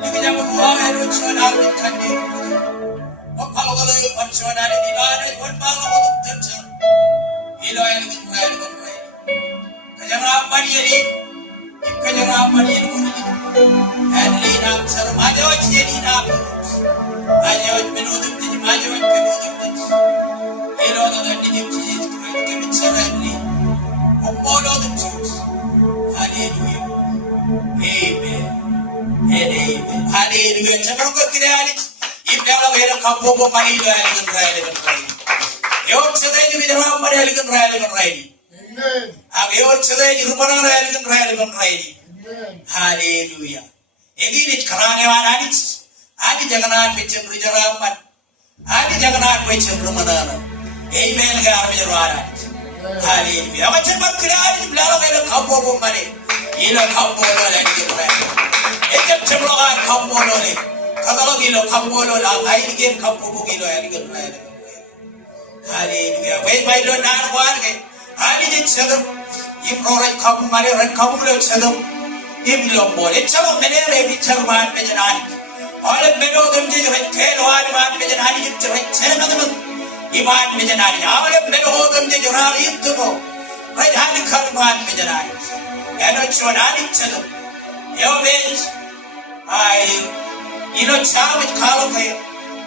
그냥 무화해로 전하는 탄디 파고를 번전하는 이만의 원망하고 덮쳐 이러한 건 그냥 한마디에 그냥 한마디에 모르지 앤리나 서로 마저 지리나 마저 메로든지 마저 메로든지 이러는 님지 그렇게 미쳐라니 공모로든지 할렐루야 아멘 아멘 할렐루야 저런 거 그래 아니 이때가 왜는 가보고 많이 이러야 되는 거야 요새도 이제 한 마리 하려는 거야 아메오처럼 이르바나 라이든 라이든 라이디 할렐루야 에기리 카라네와 나니치 아디 자가나 베천 루자라만 아디 자가나 베천 루마나나 에이멘가 아르미라나 할렐루야 마찬 막그라니 블라라가 가보고 말이 이라 가보고라 에기라 에접 접로가 가보로니 가다로기로 가보로라 아이게 가보고기로 에기라 할렐루야 왜 말로 나는 와르게 아니 지금 이 프로그램 가고 말이야 가고를 지금 이 빌로 뭐래 저거 매네레 비처럼 매진 아니 얼른 매노듬 지금 개로하지만 매진 아니 지금 제나들은 이만 매진 아니 얼른 매노듬 지금 하리 뜨고 왜 하니 가르만 매진 아니 에너지원 아니 지금 여맨 아이 이런 차음이 가로게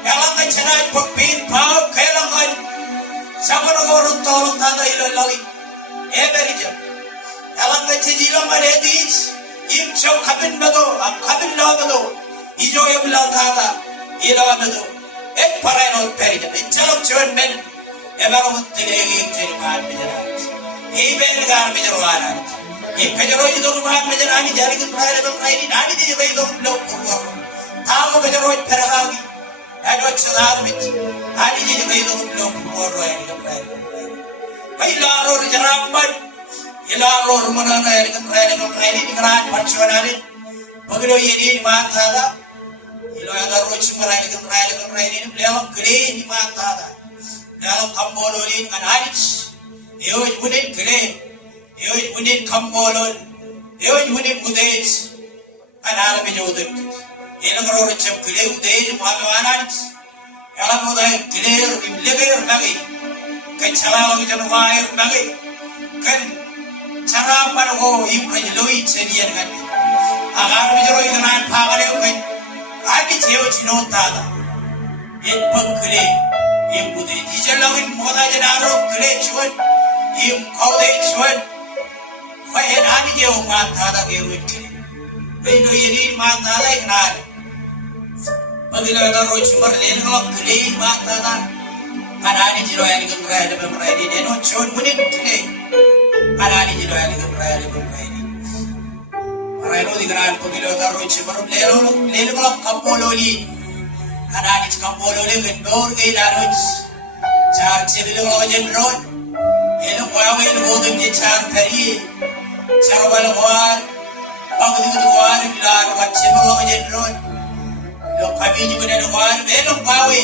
엘랑가 전화이 복빈 파워 개랑가 사고로 떠오른 다다 일러리 에베리죠. 나만가 지지로 말해도 임초 가빈나도 가빈나도 이조에 올라가다 이러면도 액파라노 베리죠. 이처럼 좋은면 에바로는 되게 제일 많으잖아. 이베르가 미저로 하나. 이 베저로 이도로 많으면 아니 자리가 프라이드 프라이드 아니 되게 이도 놓고 다음 베저로 페라가기 아주 천하면 아니 되게 이도 놓고 해야 Ilaroor jaramat, ilaroor mana na ergan dikran percuanari, bagaido ini mata ada, ilaroor cuma ergan beliau gede di mata ada, beliau kambolori kan anis, eo ibunin gede, eo ibunin kambolon, eo ibunin udes, kan alam menjauh, ilaroor cuma gede udes muawan anis, ilaroor udah gede lebih lagi. Kecalau kita nuair bagi, kan cara mana ko ibraj loi cerian kan, agar bijaro ikan pagare kan, agi ceo cino tada, in pengkle, in bude, dijalangin moda jenaro kle cuan, in kau cuan, kau en agi ceo mata tada keruit kle, begitu ini mata tada ikan, begitu ada roh cumar lengan kle mata tada. Kanani jilo yang digemrai ada gemrai di deno cun mudik kene. Kanani jilo yang digemrai ada gemrai di. Raino digeran pemilo taruh cemar lelo kalau kampololi. Kanani kampololi gendor ke daruj. Car cebilo kalau jendron. Elo kuawe elo bodem je car peri. Car wal kuar. Aku itu kuar bilar kacem kalau jendron. Lo kami juga ada kuar elo kuawe.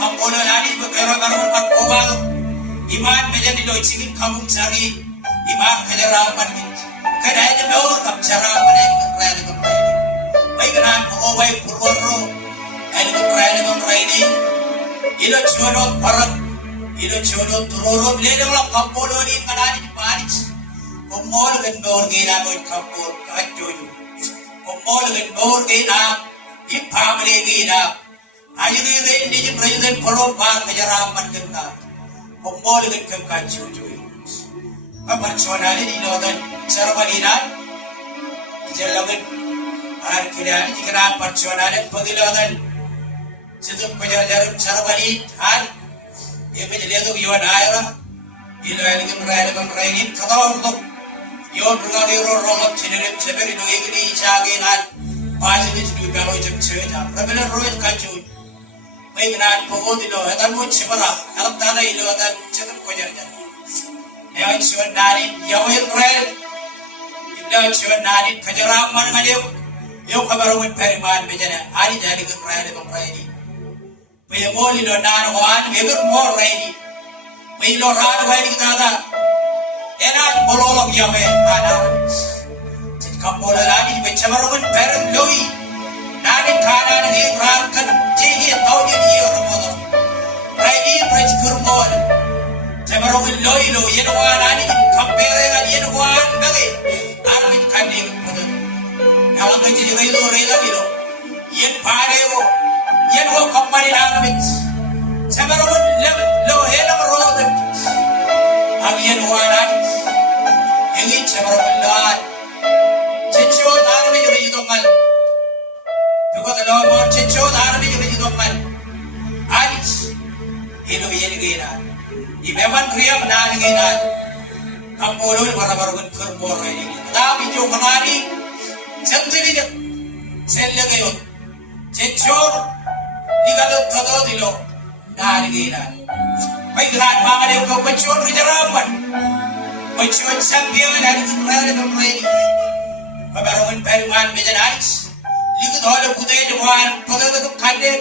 Kampolo lari bergerak-gerak berkobang, iman menjadi logik kampung sari, iman kejaran pergi, kedai jemur kapcara mereka kembali. Baik nan pengobay purwaro, ini kembali ini, ilo jodoh parat, ilo jodoh turun, beli orang kampolo ini kadang dipanis, kumol gendor gila buat kampol kacau, kumol gendor gila, ipamre gila. Ayu ini je presiden perlu pak kejaraman kita, kumpul dengan kacau cuy. Percuanari di lautan serabalinan, jalangan arkiran jika percuanari pergi lautan, sedang kejaran serabali, ia menjadi tu iwan air, ilan dengan rainin kata untuk iwan berkali orang cenderung seberi doi ini jaginan, pasir itu kalau jam cerita, perbedaan roh kacau. Baik nan pokok itu, akan pun cipara, alam tanah itu akan cepat kojarnya. Yang cuman nari, yang rel, yang cuman nari, kejaran mana macam, yang kabarun periman macamnya, hari jadi kerel ini. Baik mall itu nan wan, beber mall ini, baik loran ini kita ada, enak bolong yang mana, jadi kampung lagi, baik cabarun perin loi, Semarong loylo yenuan ani kamperengan yenuan bagi armin kandi kudu dalam keji itu rela bilo yen parewo yen wo company namit Semarong lo hela roda agi yenuan ani yang Semarong loan cicio armi yuri dongal juga lo cicio armi yuri dongal ani ilo yen gira di memang kriya menanginan kampolol barabarun kermor ini tapi jo kemari sendiri je selle gayo cecor digalo todo dilo nanginan baik ran mangade ko pecor rijaraman pecor sambil dari kerana memreni babarun perman bejanais ligut hole budaya dewan todo to kande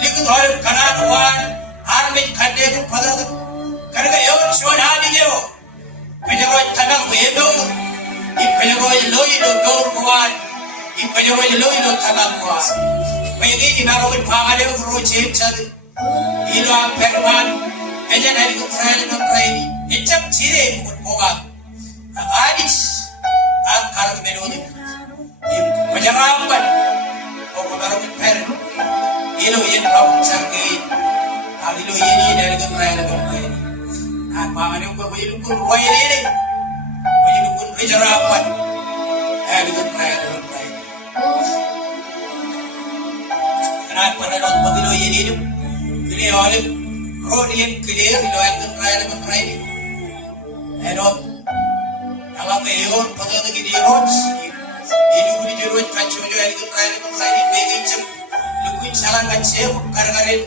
ligut hole kanan wan armit kande to pada karena yang suara dia, penjara tanah wendo, penjara loi do dor kuat, penjara loi do tanah kuat. Begini kita orang panggil guru cipta, ilo perman, penjara itu kerana ini, ecap ciri bukan kuat. Adis, akar menudi, penjara amban, orang per, ilo yang kamu cari, ilo ini dari kerana ini. Panganin ko ilukun ruwailin ilukun rijarapan ilukun ilukun kanan panalot pagilo yedin kili olim rodian clear ilukun ilukun enot alam meyor pada gidi rods ilukun jiroj kacu jo ilukun begin cem lukun salang kace kargarin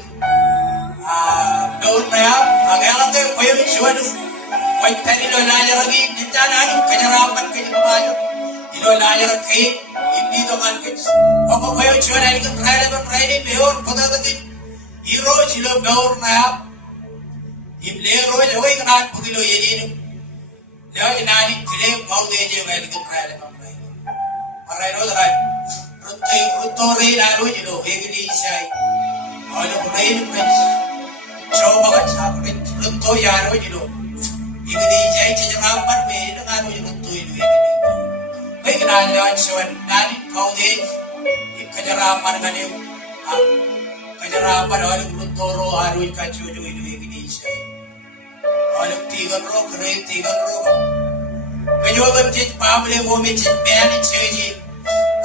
daun merah, agak tu koyok cuan, koyok tadi lo lajar lagi, jangan ani kejarapan kejemuan, ilo lajar lagi, ini tu kan kes, apa koyok cuan ani kan terakhir ni beor, pada tadi, hero cilo beor merah, ible roh jauh ikan pukilo ye ni, jauh jenani kile kau deje wali kan terakhir, orang roh terakhir, rutori lalu jilo, egli isai, kalau rain pun coba capek runtuh yaro jilo ini jai cejerapan be dengan runtuh itu baik kenal lewat sewan nani kau deh kejerapan kan itu kejerapan oleh runtoro harus kacu itu ini jai oleh tiga roh keren tiga roh kejualan jet pamle wo mejet beani ceji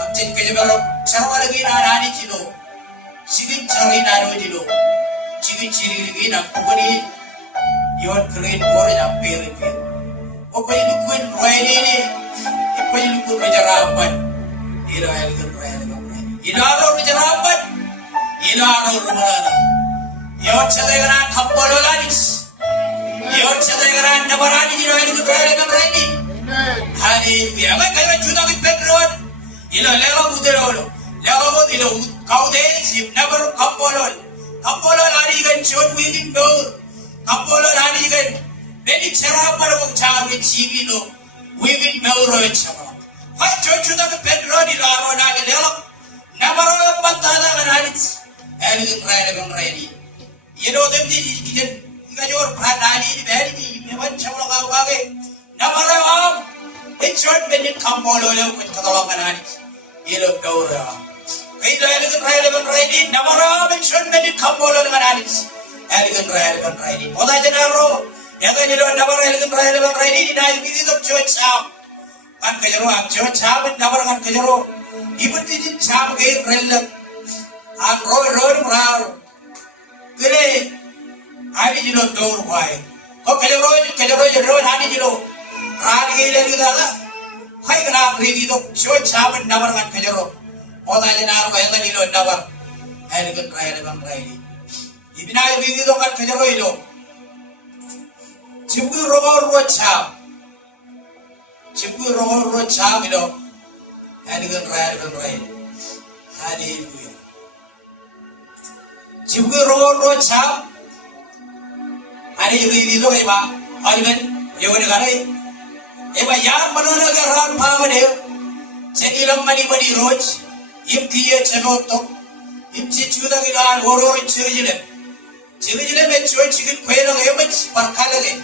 abjen kejualan sarwa lagi nani jilo sigit cari naro jilo ciri-ciri lagi nak pukuli yon keren boleh sampai repair. Pokoknya lukun roy ini, pokoknya lukun kejarapan. Ilo elgan roy. Ilo aror kejarapan, ilo aror mana? Yon sedekah kampolo lanis, yon sedekah nabarani ilo elgan roy ini. Hari biar kaya juta kitpetron, ilo lewat buderolo, lewat ilo kau deh sih nabar kampolo. Kampolo lari kan cuan wigin bor, kampolo lari kan beri cerah pada orang cari cibi lo, wigin bor orang cerah. Hai cuan cuta ke pedro di laro naga lelok, nama orang batala kan hadis, elgan raya. Ye do dem di kijen, ikajor pradani di beri di memang cakap kau kage, nama orang cuan beri kampolo lo pun katawa kan hadis, ye lo bor orang. Kaya elgan raya di nama orang mention beri kampolo dengan hadis, elgan raya di. Oda jenaro, yang ini lo nama elgan raya di naik itu tu cuan sam, kan kejero am cuan sam nama kan kejero, ibu tijin sam kaya relak, am roy merar, kere, hari jilo dor kuai, kau kejero hari jilo, hari kaya lagi dah, kaya kena rigi tu cuan sam nama kan kejero. Oda jenaro kaya tadi lo dapat elgan raya di. Ibinay bigi do kan kejero ilo. Cipu rogo cham ilo. Elgan raya. Hallelujah. Cipu rogo cham. Ani jadi itu kaya ba? Almen, yoga negara. Eba yang mana negara ran pamade. Senilam mani roj. Impiye chenoto. Imci chuda gilan horor chirjile. Chirjile me chuan chigin kwelang emet parkala ge.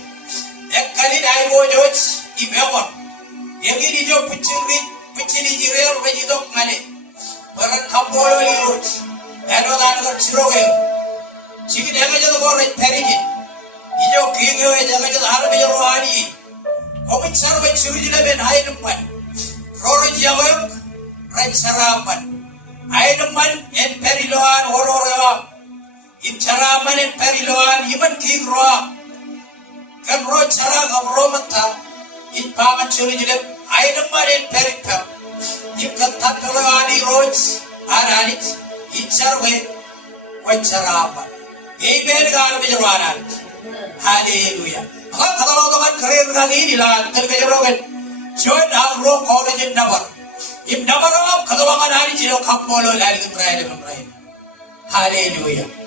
ekali dai bojoch ibewon yegi di jo pichiri jirel rejidok ngale barat kapolo lirot eno dan ko chiroge chigi dega jo ko re teriji ijo kigo e jaga jo harbe jo roani komi sarbe chirujile ben haydum pan roro jawem ren sarapan haydum pan en periloan horora in saraman en periloan iman kigro kan ro chara gabro mata in paman chirujile haydum pan en peripam ikat tatloani roj aranit in sarbe wacharapan ei bel gar bijwanan haleluya kalau dengan keren kali ini lah terkejerogen join agro college number im number of kalau mana hari jilo kampolo lari kembali haleluya Hallelujah.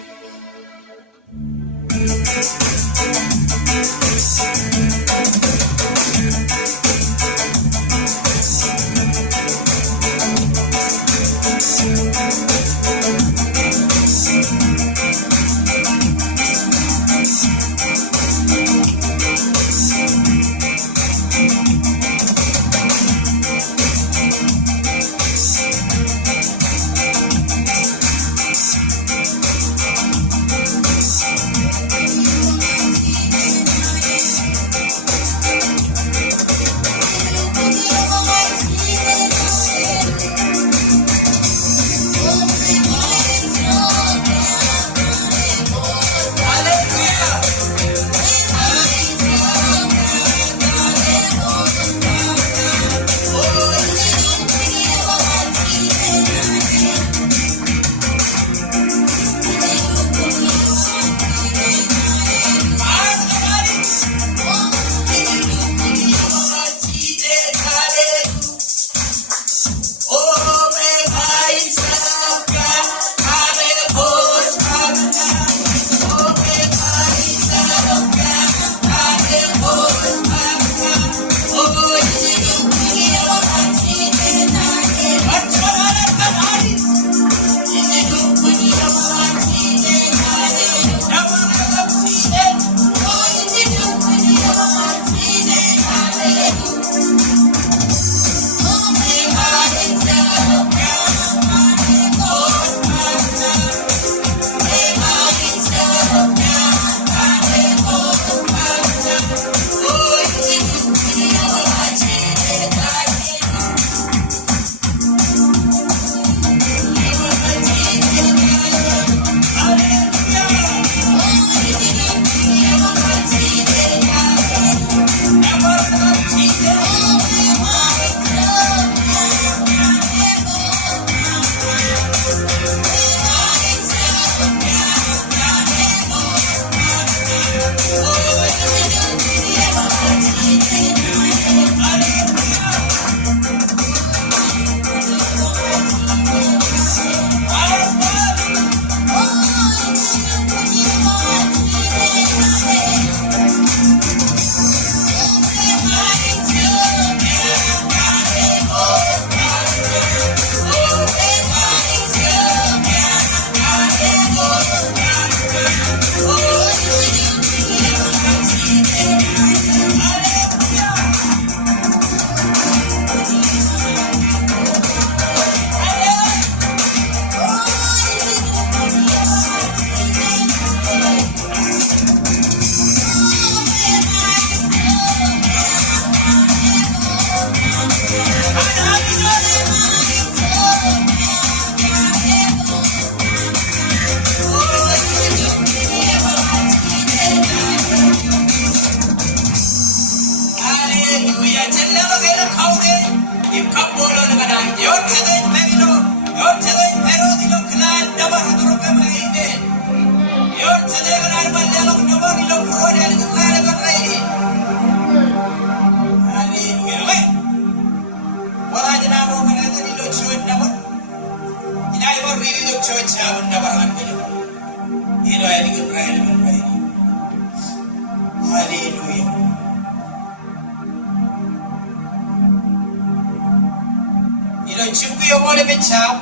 이런 친구의 머리에 참,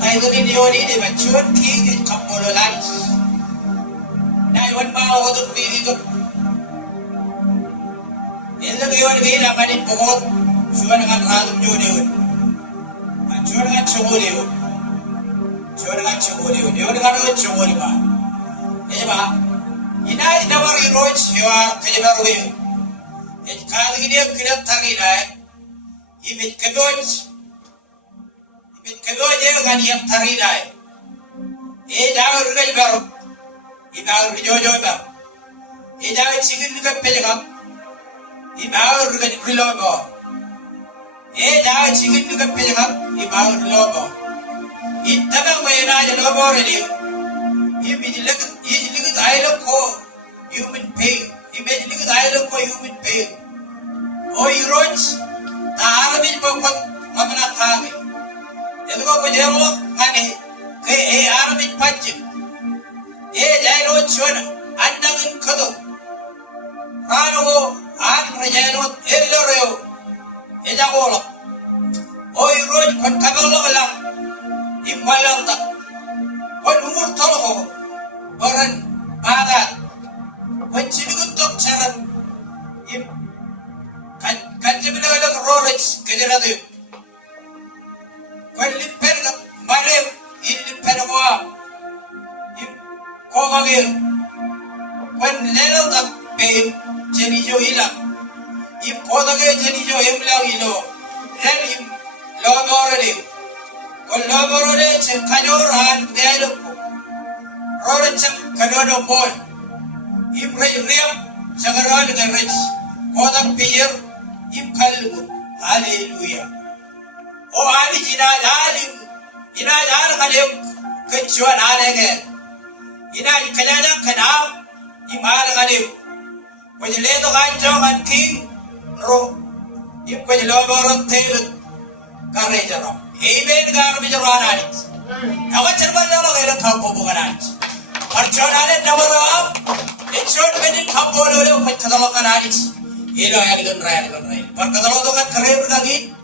타이거리 요리 되면 추운 기계 컴보를 하지. 나이 원마오도 비리도 ngayon ngayon ang kanit bukod. Suwa na nga ratong yun yun. Suwa na nga tsumuli yun. Suwa na nga tsumuli yun. Yun na nga doon tsumuli ba? Kaya ba? Inay na mariroj siya kaya baro yun. Et kaling ini ang kinatangin ay ibig kadoj. Ibig kadoj yung kaniyang tangin ay. Dahil rin baro. Ibang rijojo ba? Dahil sigil ka pelikap. Ibang rin rilobo. Dahil sigil ka pelikap. Ibang rilobo. Itabang may na lobo rin yun. Ibig aylo ko human being. Ibig aylo ko human being. O iroj, taaramin po ko mamanakami. Ito ko pajero ngani kay aramin pajim. Jairo chona andangin kado. Rano ko an rajero elloreo. Jagola. O iroj kon kabalo lang. Impalang ta. Kon umur tolo ko. Baran bagat. Kon siniguntok charan. Kanjim na walang rolex kajarado yun. Kon limper ka marew. Ilimper ko Komagir, when Leno the Bay, Jenijo Ila, if Podage Jenijo Himlagino, then him Logorade, Colomorade, Kanor and Dialogo, Roracham Canono Boy, Imre Riam, Sagaran the Rich, Kodam Pier, Imkalu, Hallelujah. O Ali Jina, Ina Kachuan again. Inay kanyang kanam imal ngaliw. Pwede kanjo man king ro. Im pwede loboron tayo karejaro. Amen karejaro analik. Awan cerban lalo kayo kampo bukan analik. Parchon analik nawaram. Ichon pwede kampo lolo katkalong analik. Ilo ay doon ray. Pagkatalo doon kan kareer lagi.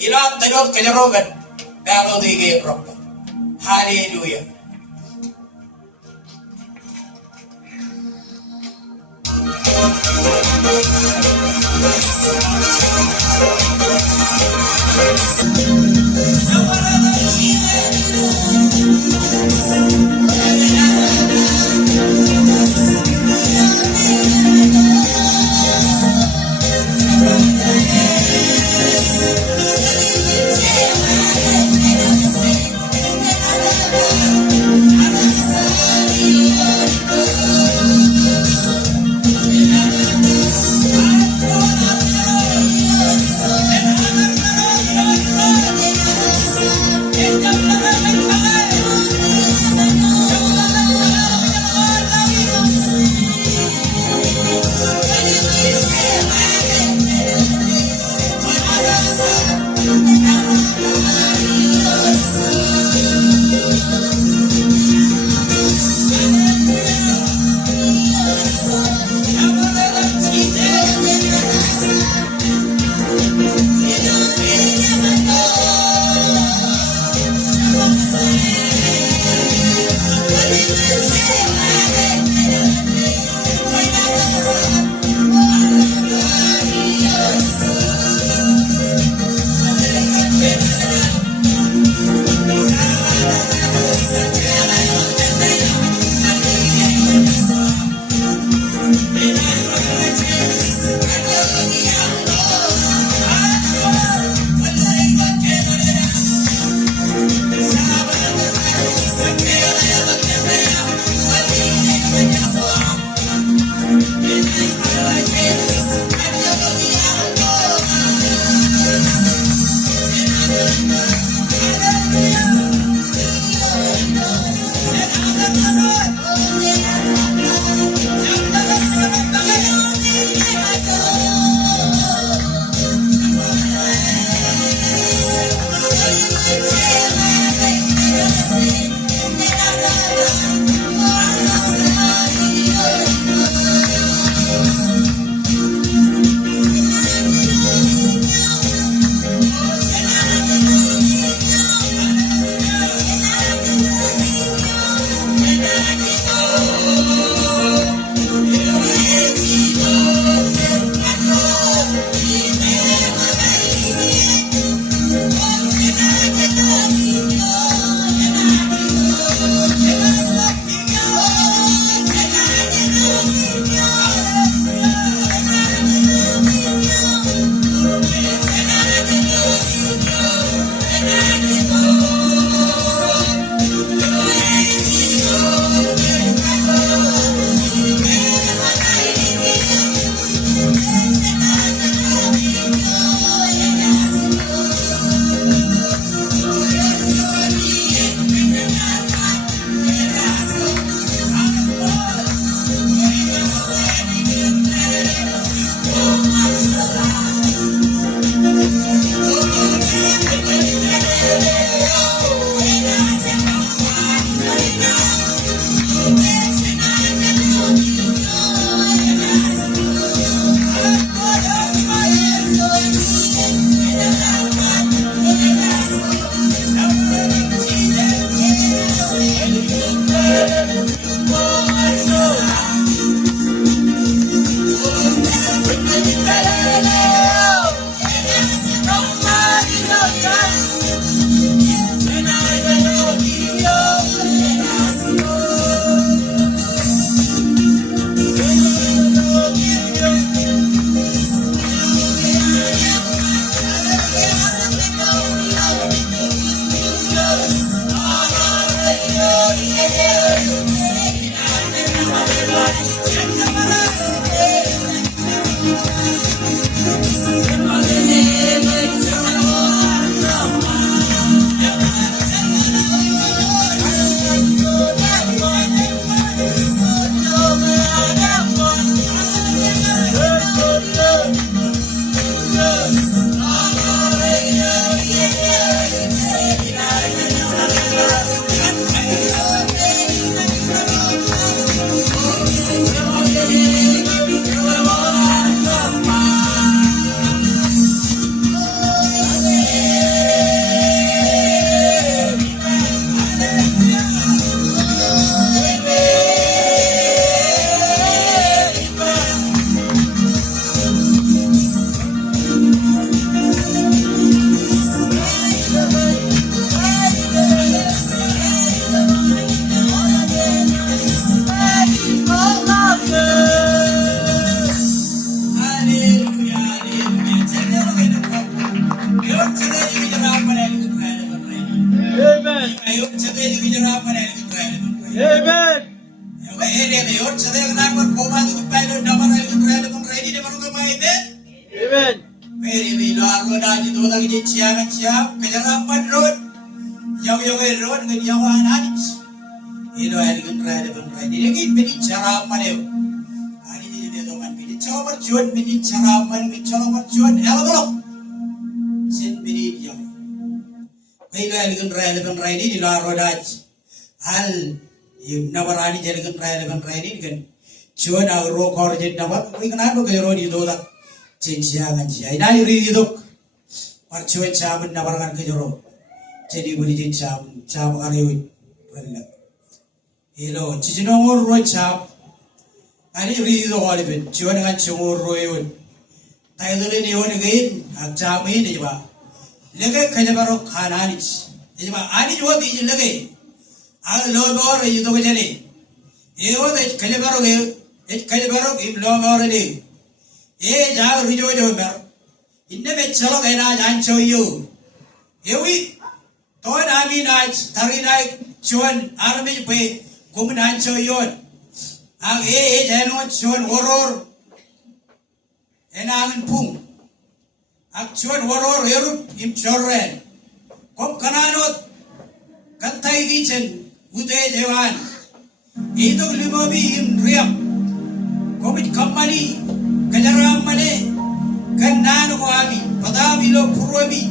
Ilo ang tayo kajarogan. Pero di kayo proper. Hallelujah. Ayun chade di bijara mana elgin raile. Amen. Ayun chade kenar पर coma तो पहले double elgin raile kon ready de baru kemai be. Amen. Very we lar lo da ji dola ki chia kejara padrot. Yaw road ngi yaw anadis. Ilo elgin raile kon ready lagi bini cara mana. Ani di do man bini cara perjuan bini cara man bini cara perjuan elok. Sin bini yaw. Ilo elgin raile kon ready di lar lo da hal yung nabarani jadikan raile kan cuan agro kor jadi dapat kau kenapa kau rodi itu tak cinciangan cia ini iri itu percuan camen nabarkan ke joro jadi budi cam kariwi benar ilo cici nomor roi cam ini iri itu kali ben cuan dengan cumur roi un tapi itu ni on again cam ini juga lagi kerja baru kananis jadi ani juga biji lagi lo bor itu ke jadi Ewa itu kerja baru im lo bor ini jauh rijo ber inne becalo kena janco yo ewi toh nami naj tari naj cuan armi pe gum janco yo ag jeno cuan horor enangan pung ag cuan horor erut im chorren kom kananot kantai gicen ude jewan itu lima im riam komit company kejaram male kenano kami padami lo purwami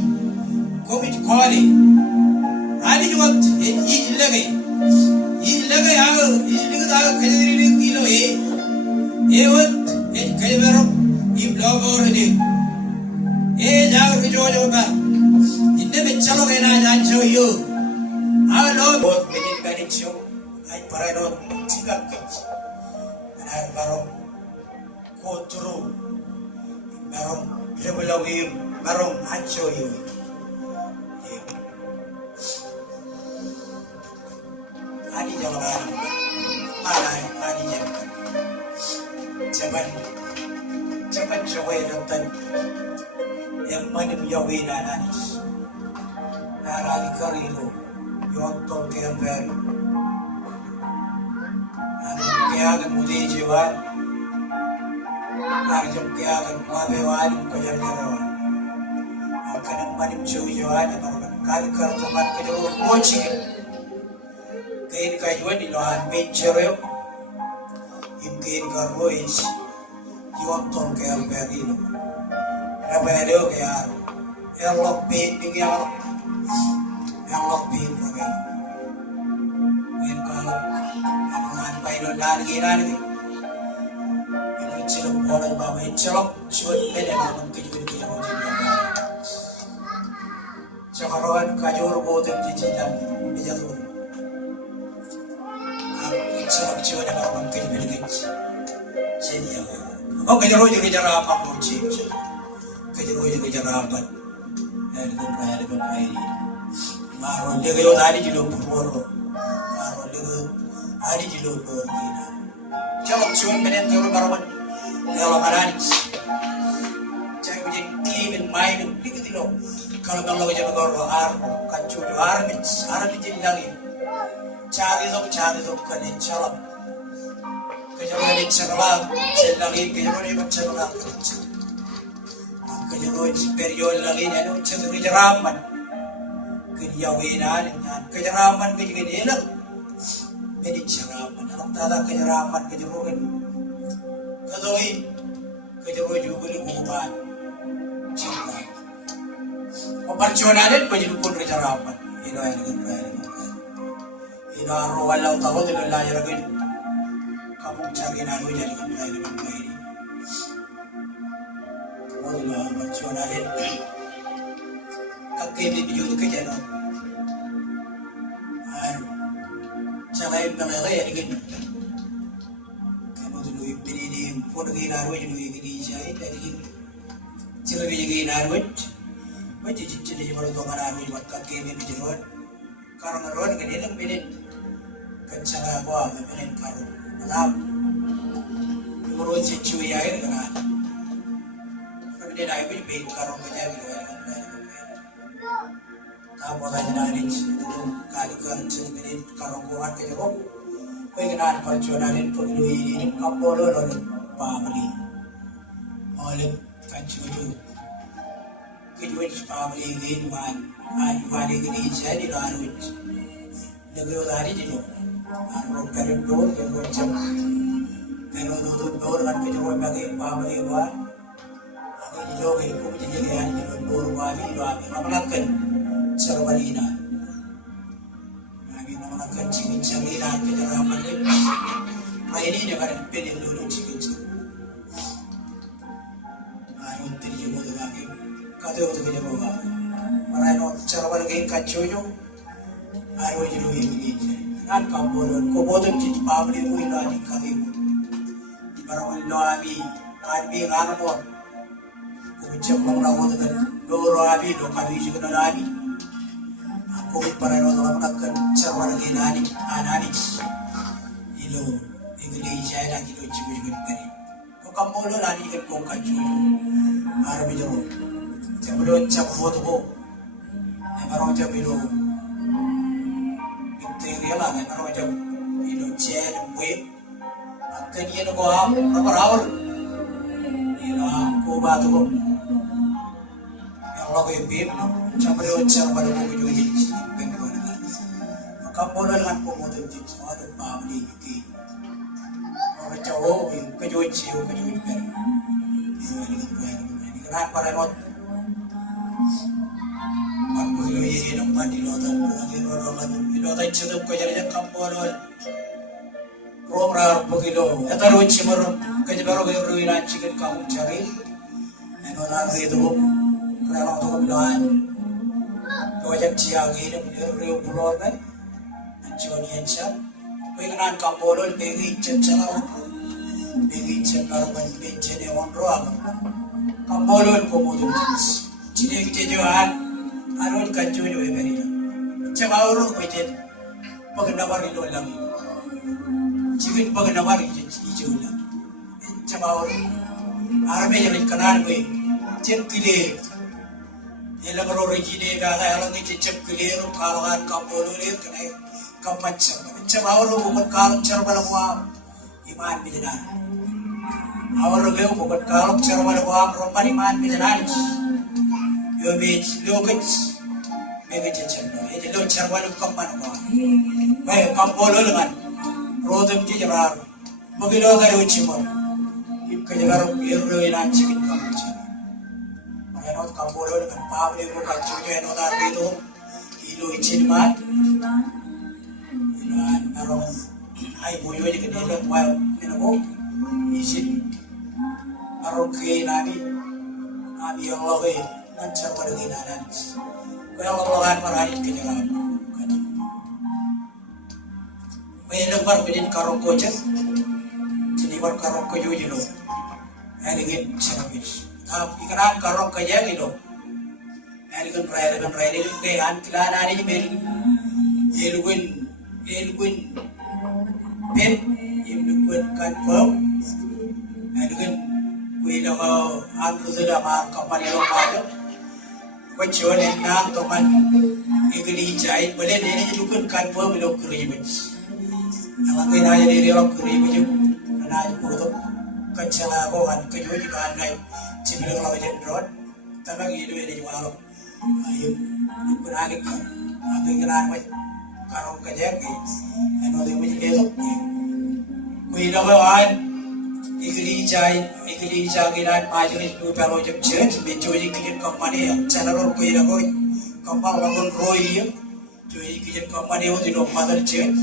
komit kali ali juat ilage aga kajari kilo ewat kajaro im logor ni jauh rijo ba inne becalo kena jancho yo alo bot begin kanicho ay parano tigak ay baro kotro barong lebelogi barong ancho yo ani jalan ani jaban jawai rotan yang mana biawi nanis narali karilo yontol keamber kaya mudi jiwan Arjun kaya mabewan kajar-jarawan akan manim jawan yang kali kerjaman kedua mochi kain kajuan di lohan mencero imkain karbois yontol keamber ini Rabado kaya elok bin yang elok bin bagai in kalau anuan bailo lagi ini celok orang bawa celok cuat beda dengan kejutan yang mau jadi cakaran kajur botem cicitan dijatuh celok cuat dengan orang kejutan jadi oh kejutan juga cara apa kunci kejutan juga cara apa dengan kaya Maron dia kaya tadi jilo purworo Maron dia tadi jilo purworo Celok cuan benen kalau barawan kalau maranis cai punya kimin main dikit lo kalau jangan kalau kacu armin jadi lagi cari dok kan celok kejutan celok lagi kejutan celok kejutan period lagi ada cetuk jeraman kejawinan kejeraman kejegedelan jadi jeraman anak tala kejeraman kejerugan kedoin kejerugan juga lubuhan cinta memperjuangan penjudukun kejeraman ino yang dengan ino arwah lang tahu tidak lahir lagi kamu cari nalu jadi dengan ini Allah perjuangan kakek di bijut kerja no, cakap yang lagi ya digin, kamu tu dulu ini foto gini naruh jadi gini saya digin, cakap begini naruh, macam ciri baru tu mana naruh buat kakek ni bijut, karena naruh ni kan minit, kan cakap gua minit karu, malam, baru cuci air kan, tapi dia naik bijut karu kerja gitu. Tapos ay narin kalikan sinimin karokuhan kayo ko. Pagkinaan parcho narin pagluhin kapolo lolo family. Olip kanchuju. Kijuj family ginwan ay wali gini jadi laruj. Negeri hari dino. Arok karim dor yang macam. Pero dor kan kijuj bagi family wan. Aku jauh itu menjadi hari dor wali wali melakukan Sarvalina. Kami menggunakan cincin lina kita ramai. Ini dia kan pedih dulu cincin. Ayo terjemur lagi. Kata itu kita bawa. Mana no Sarval geng kacuyo. Ayo jiru ini. Nan kampurun. Kobodan cincin pabli uilah di kami. Di barawal loami. Kami ranapor. Kucing mengulang dengan doro abi do kami juga nani. Kung para no makakan sarwa lagi nani anani ilo iglesia na kilo chibuj gani ko kamolo nani ke ko kachuyo arabi jo jabro chapot ko emaro jabilo bacteria la emaro jab ilo chen we akani no ko raparawal ilo ko ba to ko Allah ko ibim jabro chapot ko joji Kapolol kan pemuda itu ada pabrik itu, orang Jawa kejual kan, ini kenapa para lot, aku ini nampak di lotan itu tuh kerjanya kapolol, romra pegilo, itu runci merum, kerja baru keruinan cikin kamu cari,enonan itu, kalau tuh kebilan, projek ciagi itu riu pulau kan. Jonian siya, pengenan kapolol begi cecala, begi cecala benci dewan roa, kapolol komodun, ciri kejuan, arun kacuyo eberi, cemauru bejen, pengenawar itu lagi, cikin pengenawar itu lagi, cemauru, arme yang dikenan be, cekile, yang kalau regine gada, kalau ni cekile, kalau kan kapolol itu kena Kampacam, cemauru bukan kalung cerbalawam iman bijanan. Awal lagi bukan kalung cerbalawam rompan iman bijanan. Yo bej lokej, bej cecendo. Ini lo cerbalu kampan wam. Baik kampolo lengan, rodem kijarar. Begitu kaya ucimor. Kijarar irro inan cikin kampacam. Mengenot kampolo lengan pabli bukan cuci enotar itu. Ilo icinman. Arong ay buyo di kanila while minako isin arong kay nami Allah kay nancar pada kinanan kaya Allah kan marahit kanya ka may nagbar pinin karong ko dyan sinibar karong ko yun yun ay naging sinapis ikanan karong kaya yun ay naging raya kaya ang kilala niya may Elwin Pep, Elwin confirm, Elwin kuila ko ang sudah mga kapanilo kayo. Kacau ni nang teman igli jahit boleh ni Elwin confirm ilo keribet. Ang kaya ni ilo keribet yung nanay puto kacala ko kan kayo di kan ngay cibilang lawan jendron tanang ilo ni jualo. Ayun kunalik kan ang kailangan karong kajaki, ano din mo dito? Kuila ko an, igli jagilan majulis nu pero jab church, bejoji kijen company, channel kuila ko, kapal lagun roi, joji kijen company ho dino mother church.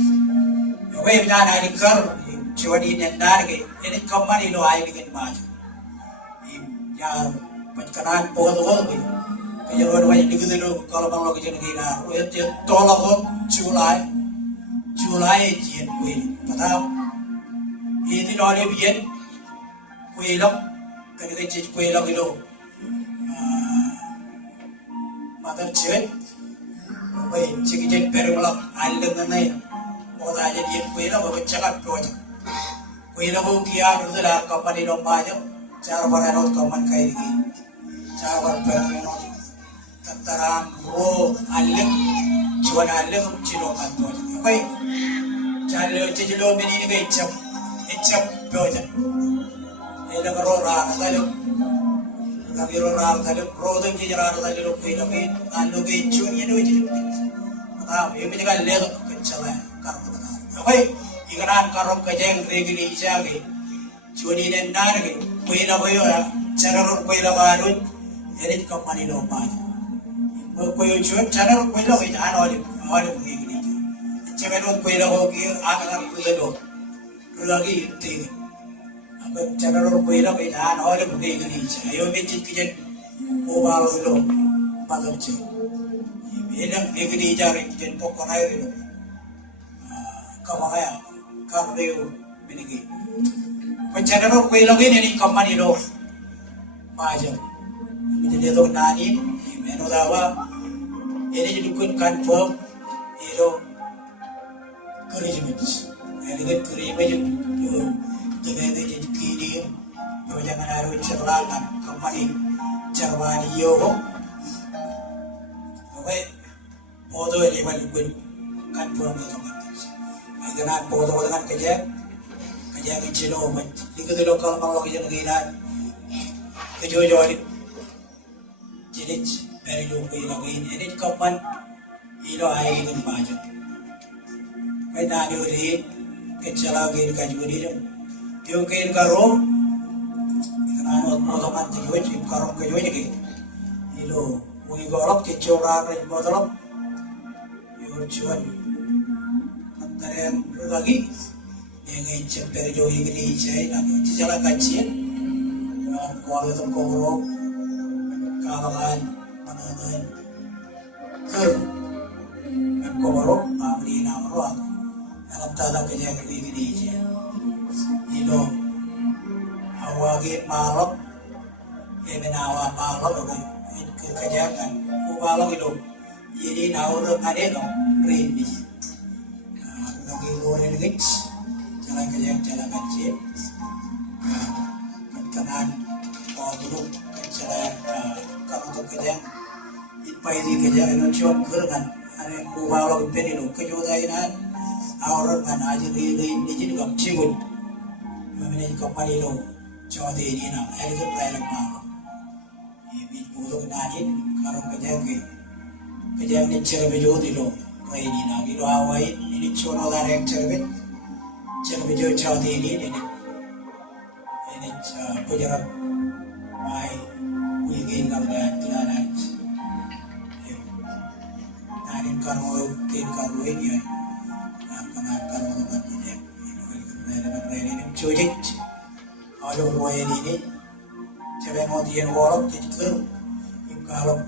Wei bidan ai kar, chwadi nendar ke, ini company lo ai kijen maju. Ya, pagkanan po ko kaya orang banyak dulu kalau bang lagi jadi kira, dia tolak Julai jian kue, kata ini nolnya jian kue lok, kadang jadi kue lok itu, mata jian, baik jadi jadi perulak, alih dengan orang aja jian kue lok, bawa cakap proyek, kue lok kia dulu lah kapan di lomba aja, cara pakai not kapan kayak gini, cara pakai not Tantarang ro alim chuan alim chilo kanto okay chalo chilo menini ke ichap boja ela ro ra talo ngiro ra talo ro de ki ra talo ko ila ke alo ke chun ye no ji ye me ga le ko chala ka okay igaran karok ke jeng regili jage chuni ne nar ke ko ila ko yo chararo ko ila baru elit company lo pa ko yo chuan chararo ko ila ke jan oli regili chemelo ko ila ko ki aga ko lo lagi te apa chararo ko ila ke jan oli regili ayo me chit ki jen ko ba lo pagar che ela regili jare jen ko na yo kamaya kamreo menigi pencadaro ko ilo gini ni company lo maja jadi to nani meno dawa ini jadi kun confirm ilo encouragement ini kan encouragement yo dengan jadi kiri yo jangan harus cerlangan company cerwani yo oke foto ini balik kun confirm to dengan foto dengan kerja kecilo man dito dilo kalau mau kerja negara kejojo jadi perilu ko lagi ini kapan ilo ay dengan bajo kaya nani uri kecala gil kajuri yung kain karo kanano motokan kejojo karong kejojo ki ilo ui golok kecora rin motorok yung chuan antaren lagi yang incip dari jauh ini saya nak jalan kacil, kalau itu korok, kalangan mana ker, kan korok, amri nama ruang, dalam tanda kerja ini saya, ilo, awagi malok, menawa malok, kerja kan, malok itu, jadi naur ada dong, rindu, lagi luar negeri. Jalan kecil, kanan, dulu jalan kamu tu kerja, ipai di kerja Indonesia kerana ada kubah orang peninu kejutaan orang kan aja di jadi kau cium, memang company lo cuma di ini na, ada tu pelayan mana, ini butuh nani, kalau kerja ni cerita bejo di lo, ini na, ini lo awai, ini cuma orang yang cerita Jangan berjauh jauh ini pujaran mai mungkin kalau dah jalan hari kalau ini kalau tempat ini cuci kalau buaya ini coba mau dia warok jadi ker kalau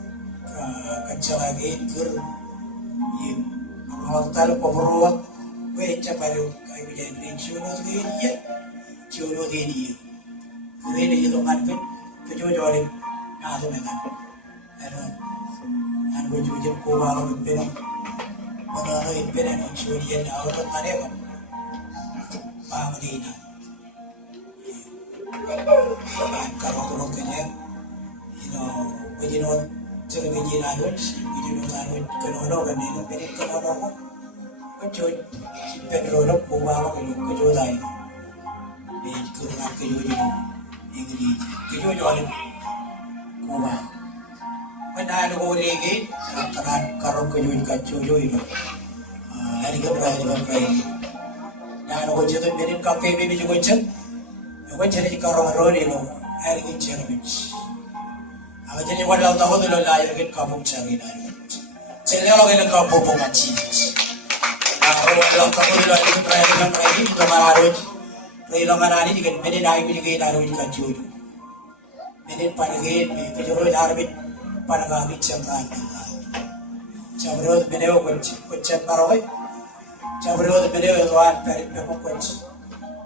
kecil lagi ker kalau tahu pemerintah baca pada jadi jodoh dia, ini itu kan kejodoh dia, nah tu mereka, anu jujur kuala lumpur, mana lumpur anu jodoh dia, orang mana kan, paham dia, kalau tu kerja, begini cerita begini anu kenono kan ini begini kenono. Kecil, petrolok buah kalau kecil dah ini, kerana kecil ini, kecil jual buah. Pada ada orang lagi, kerana kecil ini, hari keberapa ini, dan orang jadi beri kafe beri juga cek, orang jadi kerana orang ini, hari kecil ini. Aku jadi walau tahu tu lo lahir ke kampung cari dah. Celak lagi nak kampung macam kalau kamu tidak ikut perayaan ini, kita marah. Perayaan mana ni jika meni naik juga naruh jika jujur. Meni panggil, kejurut arbit, panggil cakap. Cabrut meni kucing maroi. Cabrut meni tuan perit pemuk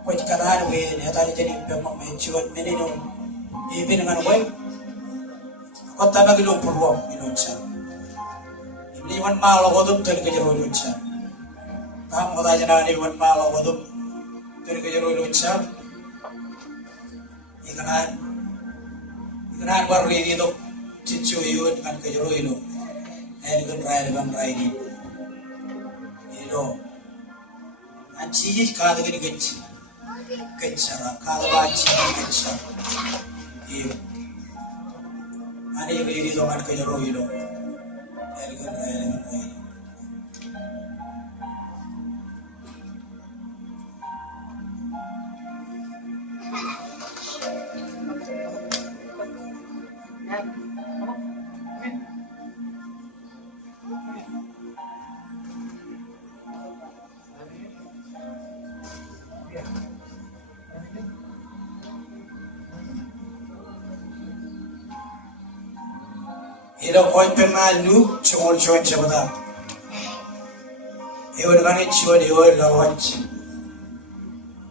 kucing kanan we, ni tadi jadi pemuk mencuat meni no. Ini dengan we, kota bagi lu perlu minumca. Ini man malu kodum terkejurut minumca. Kamu kata jangan iwan malu waktu terkejut luncur, ikanan baru itu Cicu yun kan kejero ilo. Ergan rai ni. Ilo. Anci kada gini genci. Kencara kada baci kencara. Iyo. Ani beri do kan kejero ilo. Ergan rai ni. Ilo koi pernah lu cuma cuan coba. Ewan kan cuan ewan lawan ci.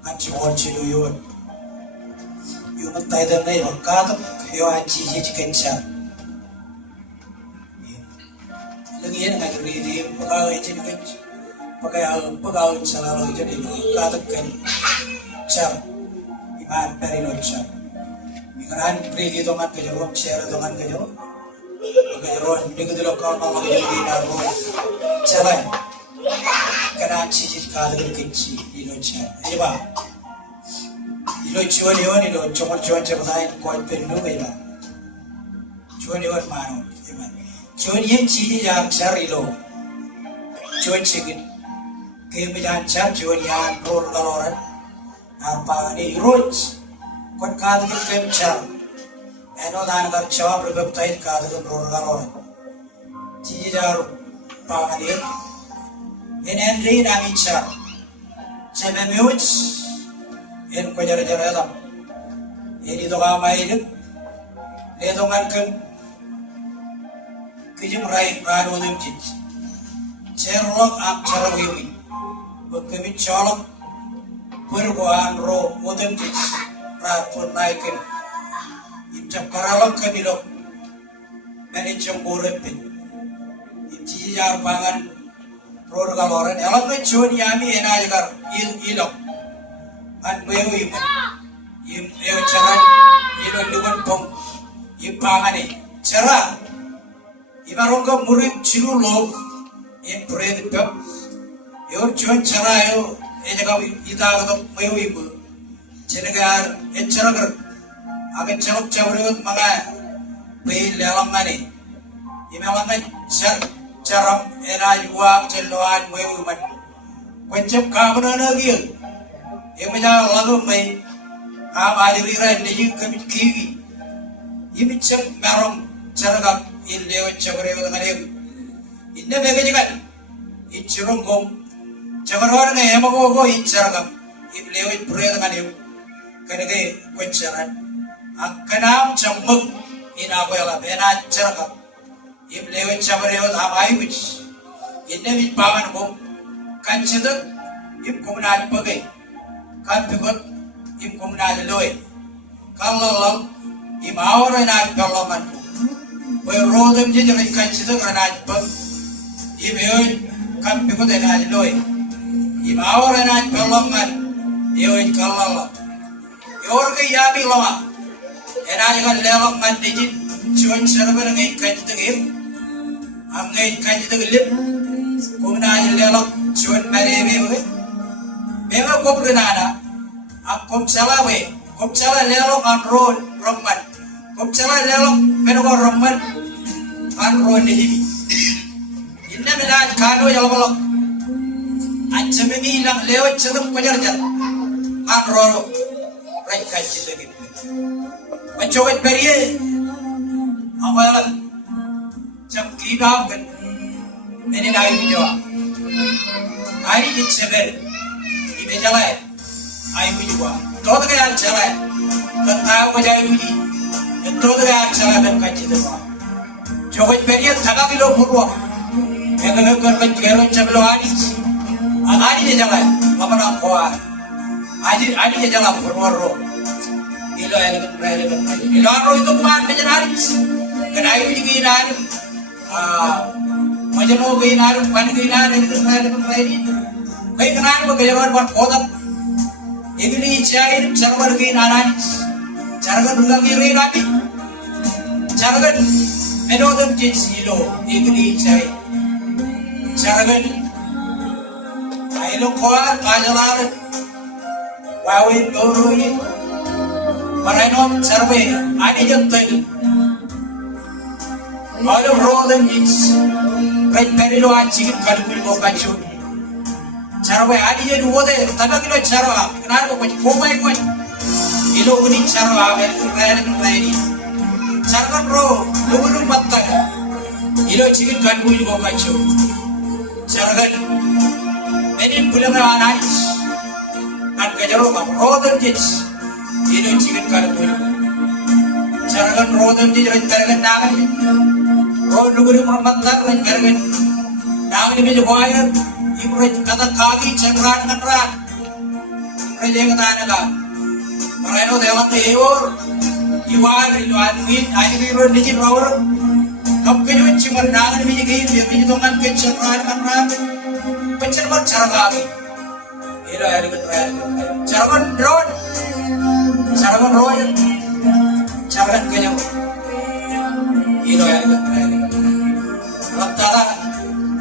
Kan cuma cilu ewan. Ewan tay dan nay berkat ewan cici cikenca. Lagi yang nak beri pegawai je nak pegawai selalu jadi berkat kan car. Iman perino car. Ikan beri itu kan kejoran share itu kan kejoran. Kejoran dikit lokal malam jadi naru jalan kena cici kalau kecil ilo car. Iba ilo cuan ilo cuma cuan cepatain kau penuh iba. Cuan mana? Iba cuan yang cici yang car ilo cuan cikit. Kemudian car cuan yang ror kaloran apa ni roach kau kado kita car. Eno dan agar jawab berbeda kado ke program cici jaru pangan dia. Ini Henry nami car. Saya mewuj. En kau jara dam. Ini doa mai ini. Dia dongan kan. Kijim rai baru dem cici. Cerlok am cara wiwi. Bekemi colok. Pergoan ro modem cici. Rapun naikin. Ijab karalok kebilok. Manajem borepin. Cici jar pangan. Ror kaloran. Elang me cuan yami enak jar ilok. An beru iman. Im cara ilok luan pong. Im pangan ni. Cara. Imarong ka murid cilu log. Im pred pep. Yor cuan cara yo. Ejaga ita ka beru ibu. Jenegar cara ker. Akan celok cabrut mga pil dalam mani. Imelang ka caram era yuang celoan beru iman. Kuncap kamera lagi. Imeja lagu mai. Amali rai ni kami kiwi. Imi cek merong cara illewa cabrut dengan dia. Inna bega jikan. Icurung gom. Cabrut ni emago icara illewa pura dengan dia. Kerana kuncaran. Angkanam cambuk ina bola bena ceraka im lewe chabareo amai wich inne wich paman gom kanchiduk im kumnal pagai kan pigot im kumnal loe kallallam im awra ina kallaman boy rodem je jere kanchiduk ranaj pag im yoy kan pigot ina loe im awra ina kallaman yoy kallalla yor ke yabi lama enakan lewat mandijin cuan server ngai kaji tegim, am ngai kaji tegilip, kumna lewat cuan merebe, memang kop kenana, am kop salah lewat an road romman, kop salah lewat menukar romman an road ni, inna menaj kano jalbalok, ancam ini lang lewat sedem penjarjat, an road, rai kaji tegim. Mencoba beri, awal jam kita kan, ini lagi video. Hari ini seber, ini jalan, ayu juga. Tahu tak yang jalan, tentang macam ini, tahu tak yang jalan dan kaji tu. Coba beri, tagak kilo purwa, yang kerja kerja ceblo hari ini jalan, apa nak kuat, hari ini jalan purwa ro. Ilo aro itu bukan penjenaris. Kenai uji keindahan. Macam mau keindahan, bukan keindahan itu saya dapat lagi. Kau kenal apa kejaran buat kotak? Ini cair cara keindahan. Cara kan bukan kiri nabi. Cara kan Melodum Jitsilo, Igni Chai, Charagan, Ailoquar, Majalar, Wawi, Dorui, Marano, Sarve, Anijantel, all of Rodan is Red Perilo and Chicken Kalpul Bokachu. Sarve, Anijan, Wode, Tanakino Chara, Nano, which Pomai, Iloguni Chara, and Rani. Sarvan ro, lulu pattak. Ilo chicken kanbui go kacho. Sarvan, many pulana anais. And kajaroga, rodam jits. Ilo chicken kanbui. Sarvan rodam jits and karagan nagani. Rod lulu pattak and karagan. Nagani is wire. Imraj kata kagi chakran kanran. Imraj ekatanaga. Marano devat eyor. You are fit, I will digit power. Come can you chimmer down and be again, you don't get your run, but you're not Charagavi. Charavan Road, Charavan Road, Charavan Kayam. Raptara,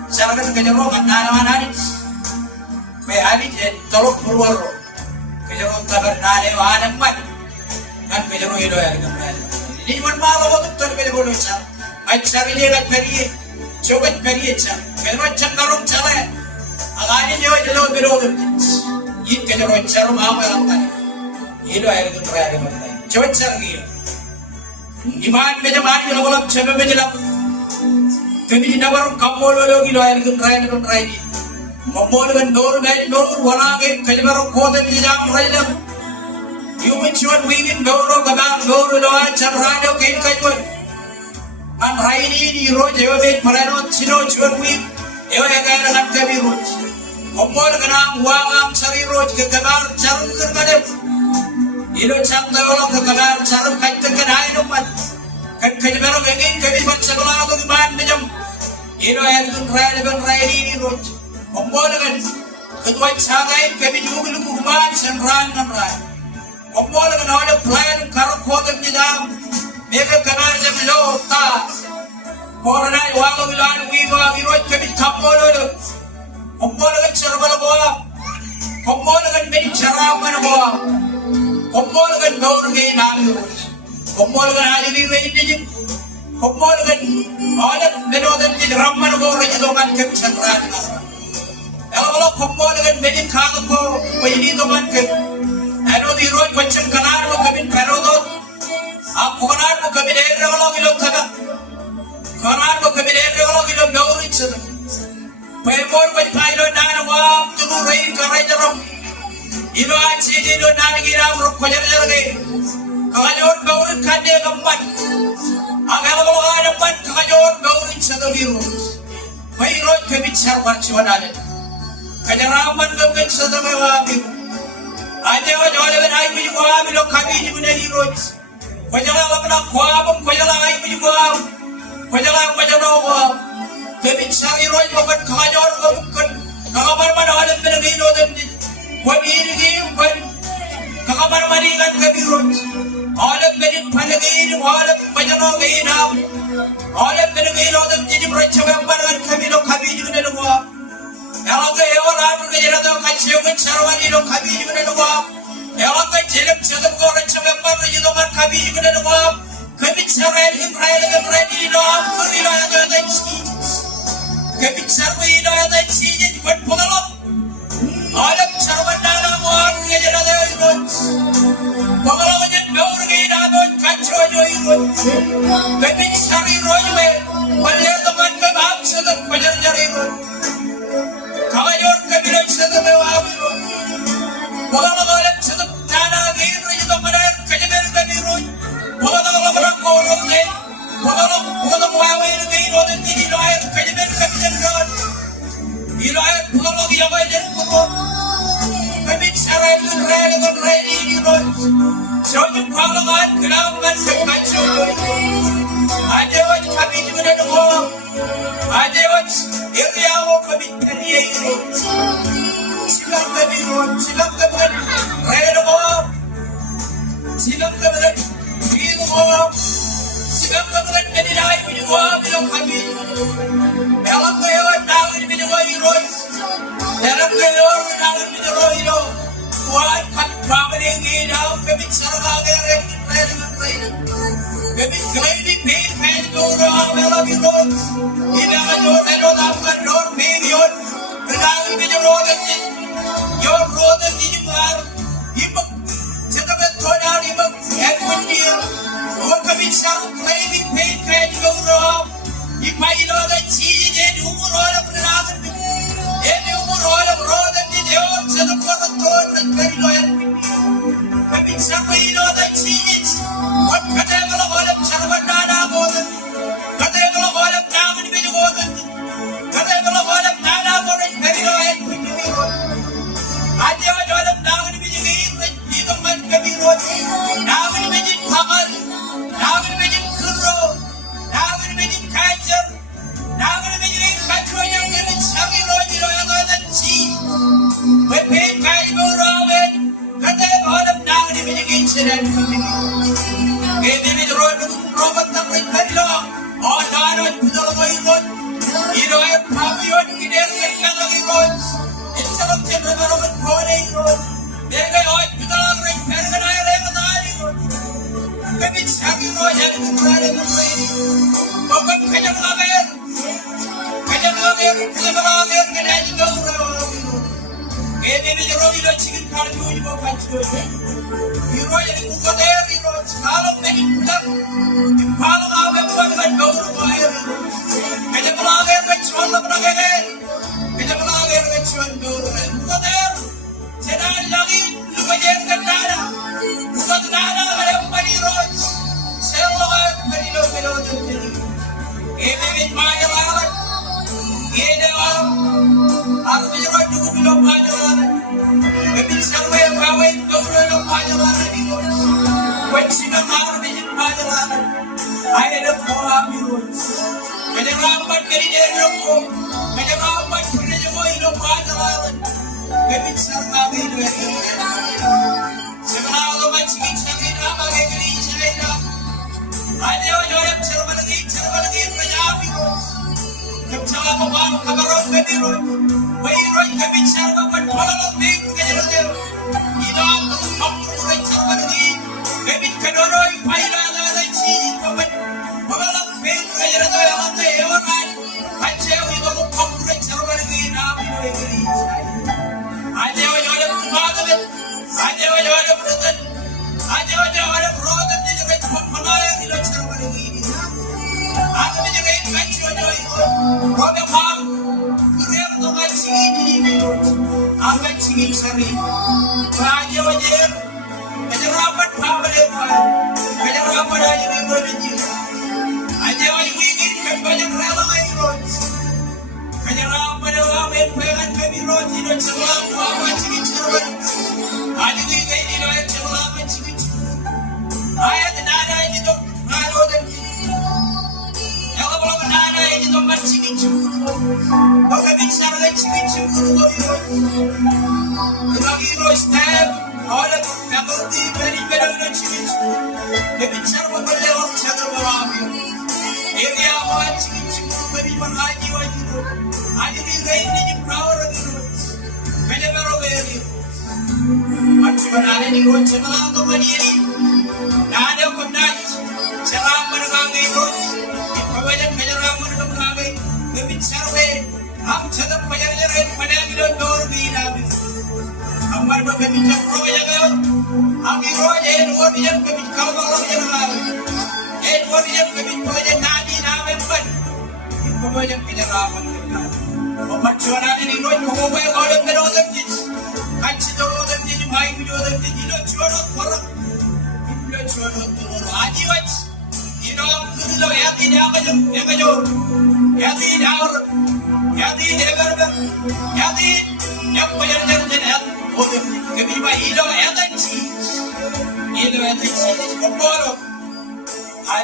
Charavan Kayamo, and Nanamanits. May have it at Tolo Purwaro. Kayamo Tabarnane, and Mud. Kan pelero ilo ya kan. Ini pun malu waktu tu pelero ilo cah. Macam ini kan periye, coba periye cah. Pelero cah karung cale. Agaknya jauh jauh pelero tu. Ini pelero cah rumah apa yang kan? Ilo ya kan raya kan. Coba cah ni. Iman macam mana kalau kalau coba macam kami tidak baru kampol ilo ilo ya kan raya ni. Kampol kan dor warna ke kalau baru kota ni jam raya. You would shoot weaving Goro about Goro and Rado came Kajun. And Raini, you wrote Evan Parano, Chino, Chua Weave, Evan and Kabi Roots. Omolganam, Wangam, Sari Road, Kakabar, Charum Kurkadev. You don't chant the all of the Kabar, Charum Kaitan, I know what. Kajabaro again, Kabi Patsabala of the Bandam. You know, I can ride even Raini Road. Omolgan, Kutwai Sagai, Kabi Juguman, and Ran and Ran. Omol kan ada plan karuk kotak jidam, mereka kenal jam lo ta. Orang lain wangu bilang wiwa wirot kami kapol lo. Omol kan cerbal bawa, omol kan beri ceram mana bawa, omol kan gaur ke nami lo. Omol kan aja ni reji ni, omol kan alat menodan jadi ramman bawa reji doman kami ceram. Kalau omol kan beri kagak bawa, begini doman kami. Ano di road question kanar mo kami pero do ako kanar mo kami dere wala kilo taga kanar mo kami dere wala kilo gawin sa paypor pa pailo na wa tuno rei karay jarom ilo achi ilo na gira ro khojar jage kajon gawin kande gamban agala mo ana pan kajon gawin sa do biro pay road kami char barchwana le kajaraman gawin sa do wa biro Aja wajah ben ayu juga ambil kami juga dari road. Wajah apa nak kuam, wajah ayu juga, wajah nawa. Kami cari road bukan kajar bukan. Kabar mana ada benci road ni. Kami ini bukan kabar mana kan kami road. Alat benci panagi, alat wajah nawa ini. Alat benci road jadi beracau yang mana kami juga dari luar. Kalau ke orang tu kerja tu kacau mencari lo kami juga ada luar. Kalau ke jelek sedang korang cakap apa lagi tu kan kami juga ada luar. Kami cari ini lo, kami lo yang ada cincin. Kami cari ini yang ada cincin buat pengalam. Alam cari mana orang kerja ada itu. Pengalam yang gaul kerja ada kacau itu. Kami cari roju, balik teman kebab sedang cari roju. Kawayor kabilang sedang mewabiro, pengalam sedang nana gini itu mana kajian kabiru, pengalam kolom ni, pengalam wawir gini orang ini loayat kajian kan, ini loayat pengalam yang baik pun, kami cara rel ini loy, jadi pengalam kenapa sekacau loy, ada wajib kami juga ada dua, ada wajib area kami teriak ini, silam kami rel bawa, silam kami bil bawa, silam kami jadi dah juga,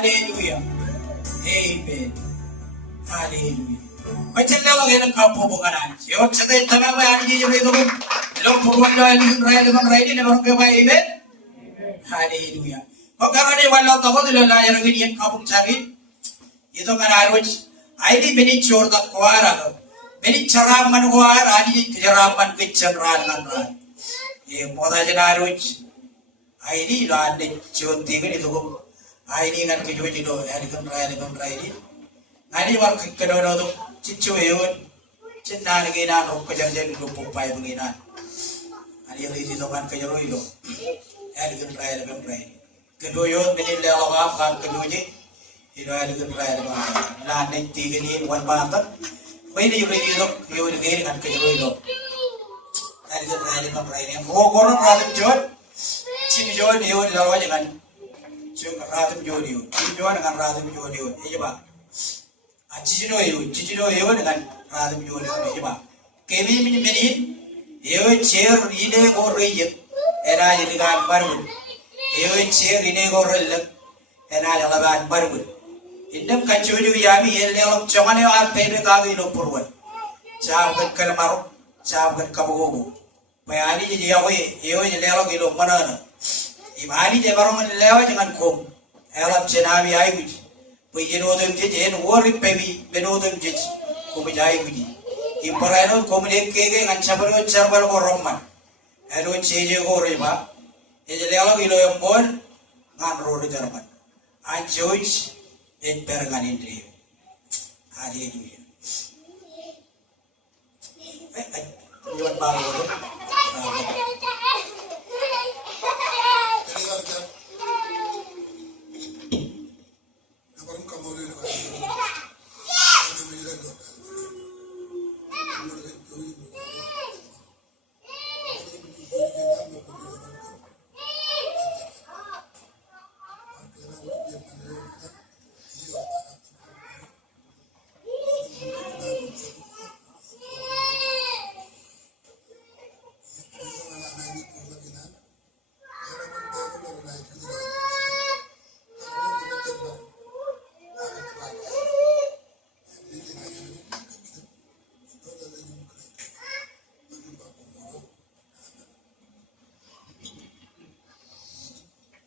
Hallelujah. Amen. Hallelujah. Macam kita kapu bukan aja. Jawab saya tanah bayar ni jadi tu. Long bukan jual raya ni orang kaya amen. Hallelujah. Kau kalau ni walau tahu tu lelah yang ini yang kapu cari. Itu kan harus. Ini bini cor tak kuara. Beni ceraman war ani ceraman keceraman nan. Ye moda jenaruj. Aini lo ande jonti kan itu ko. Aini kan kejoji do ani kan rai. Ani war kedono do cicu eun. Cinta lagi na ro kejangan do pupai begina. Ani yang itu kan kejaroi do. Ani kan rai. Kedua eun beni lelo kan kejoji. Ilo ani kan rai. Na ande tiga ni wan bantat. Ini juga ini kan kejaroi do. Ani kan rai ni. Koran ratim jod. Cim jod eun lawa jangan. Cim ratim jod eun. Cim jod dengan ratim jod eun. Iya ba. Cicino eun dengan ratim jod eun. Iya ba. Kemi menin eun chair ine gorriyet. Era jadi kan baru. Eun chair ine gorrelek. Era jalaban baru. Indem kacuju yami elok cuman yo alpebe kagi lo purwan. Cabut kalmaru, cabut kabugu. Bayani jadi yawe, yo jadi elok ilo mana? Imani jadi baru menlewa jangan kum. Elok cenami ayu. Pujian odem jadi wori pebi, benodem jadi kum jadi budi. Imperano kum kege ngan cabut cabut koromman. Elo ceje korema. Jadi elok ilo embon ngan rori Jerman. Anjoj perangan ini, hari ini. Jual baru.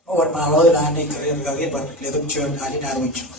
Orang malu lah ni kerja lagi berletup cuan hari naruh cuan.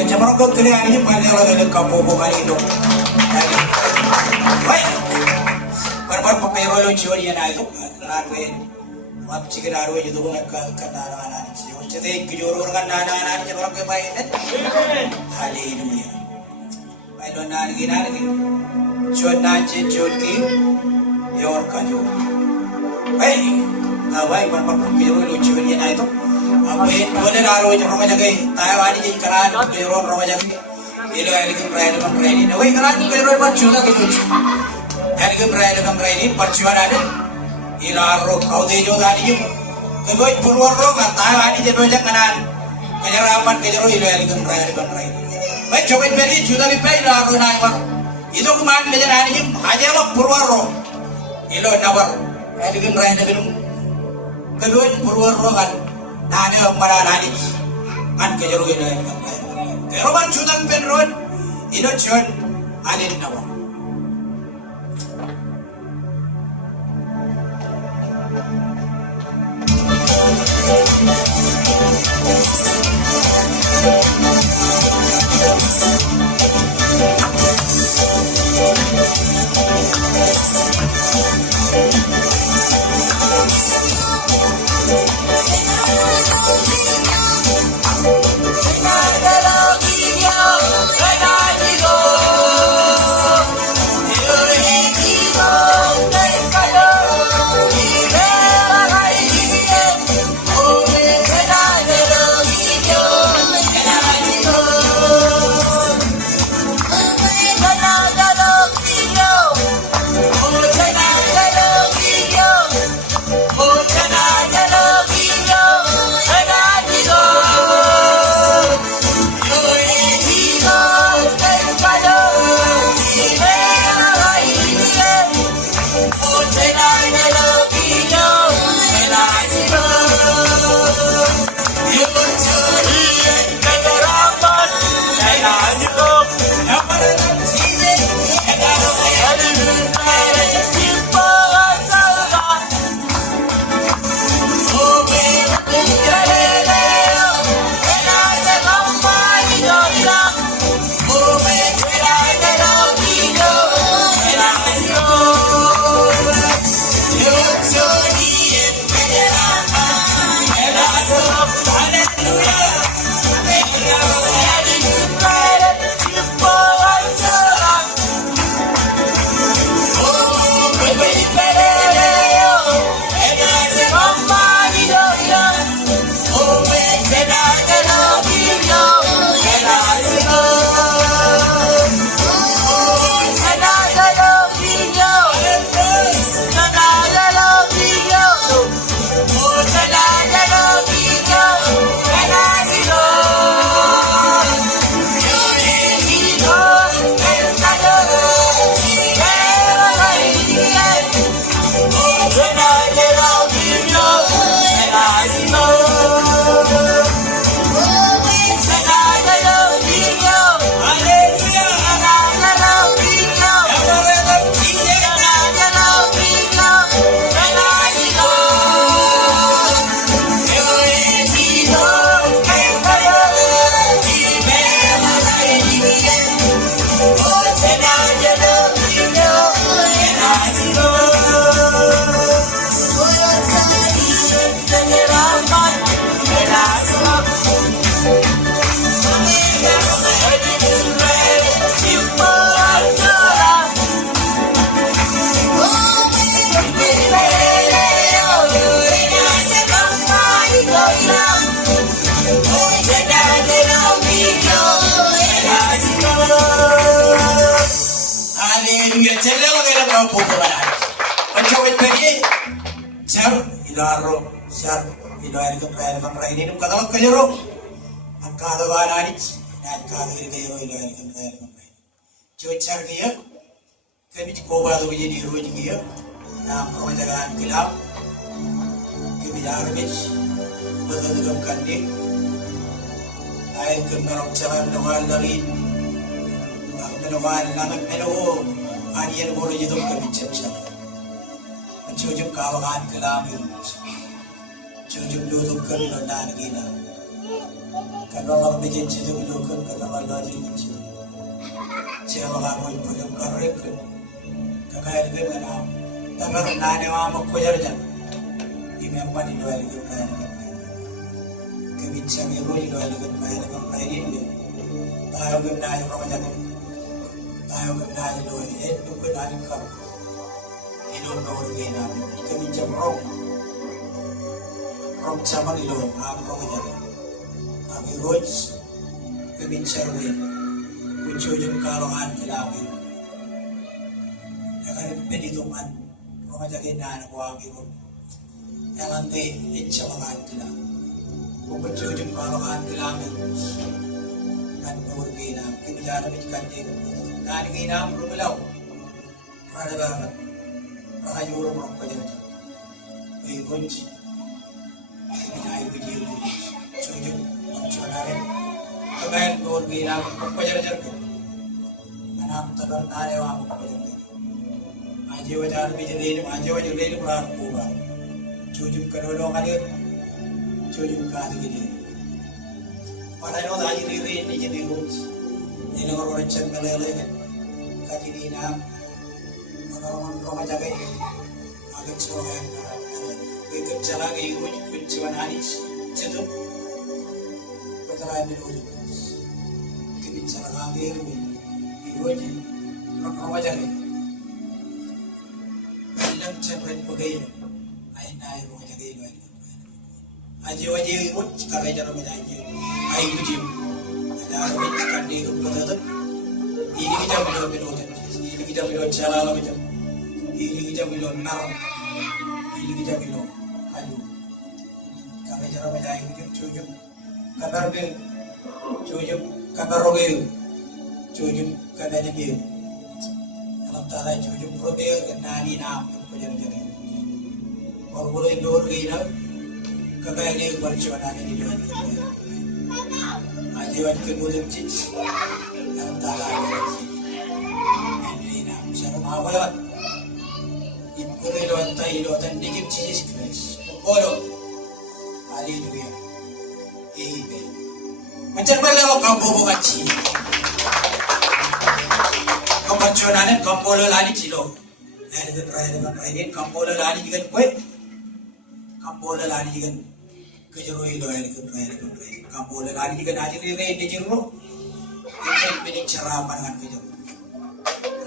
Jaman kau kena ini banyak lagi kampung kali itu. Baik, berbar pakai royal ciori yang itu, narwe, map cikir narwe itu pun kan anak-anak ciori. Jadi kijoro orang anak-anak jaman kau baik kan? Haleluya. Baik don nari, ciori nanti ciori, ya orang kajo. Baik, baik berbar pakai royal ciori yang itu. Amin. Boleh naruh je rumah jaga. Taiwan ini keran beror rumah jaga. Ini hari keberanian ini. Wei keran beror percuma gitu. Hari keberanian ini percuma ada. Ini naruh kau dejo tadi. Kedua purwar roh Taiwan ini jadi macam keran. Kenyaraman kenyaro ini hari keberanian ini. Wei coba beri juta lebih naruh naik. Itu kemarin kenyaraman ini aja lo purwar roh. Ini nawar hari keberanian ini. Kedua purwar roh kan. naga mananani an kajaru ila pero man chudan penron ino chon anin nawa ini kata kalian angkara barani angkara ini kayak cuaca dia kami di Goa tu jadi rujuk dia nam kau jangan gelap kami jangan mis betul betul kandi air kemarau cawan nawal dalin nawal nangan melo anian boleh jadi kami cecah cuaca kawan gelap Jujur dulu kan nonton gila, kalau orang bikin cerita dulu kan kalau orang lagi bikin cerita, siapa orang mau ikut karek, kakak itu mana, tapi nane mama kojar jam, ini apa di luar itu kan, kebincang itu di luar itu kan ini, tahu kan nane orang jago, tahu kan nane luar itu kan nane kau, ini orang gila, kebincang orang. From zaman itu, aku menjadi, kami roz, kami cermin, kucing kalau anti lagi, ya kan itu man, kalau jadi nana kami pun, yang nanti insya Allah anti lagi, kucing kalau anti lagi, kan murgina, kita jangan bicara dia, nani kita belum belau, ada banget, rahayu orang berapa jadi, kunci. Ay video sujud mencuanare kagayan don gila pajar-jar ko anam tabar nare wa ko pajar aje wajar bijale aje wajar le puran ko ba sujud kadolo kali sujud ka gini pada no aje riri ni jadi rules ni ngoro rencen galele kajidina orang orang jaga ini agak soalnya bekerja lagi cuman Anis cetuk pertanyaan itu kebicara lagi itu aja orang aja nih bilang cepet pegawai aina itu aja gitu aja itu kalau cara mengaji ayo jim ada orang kan di rumah itu ini kita belum ini kita belum jalan lagi ini kita belum nar ini kita belum ayo kami cara menjaga hidup cukup kabar bil cukup kabar roge cukup kabar bil dalam tanda cukup roge kenani nam penjara kalau boleh dor gila kabar ini berjualan ini dua ajiwan kemudian cits dalam tanda ini nam siapa apa lewat Kurilo tayo tandigim Jesus Christ. Polo. Hallelujah. Amen. Macam mana awak kamu mengaji? Kamu perjuangan kamu polo lari cilo. Ini kamu polo lari juga kue. Kamu polo lari juga kejeruhi doa ini kamu polo lari juga aja ini dijeru. Ini pening cara pandangan kejeru.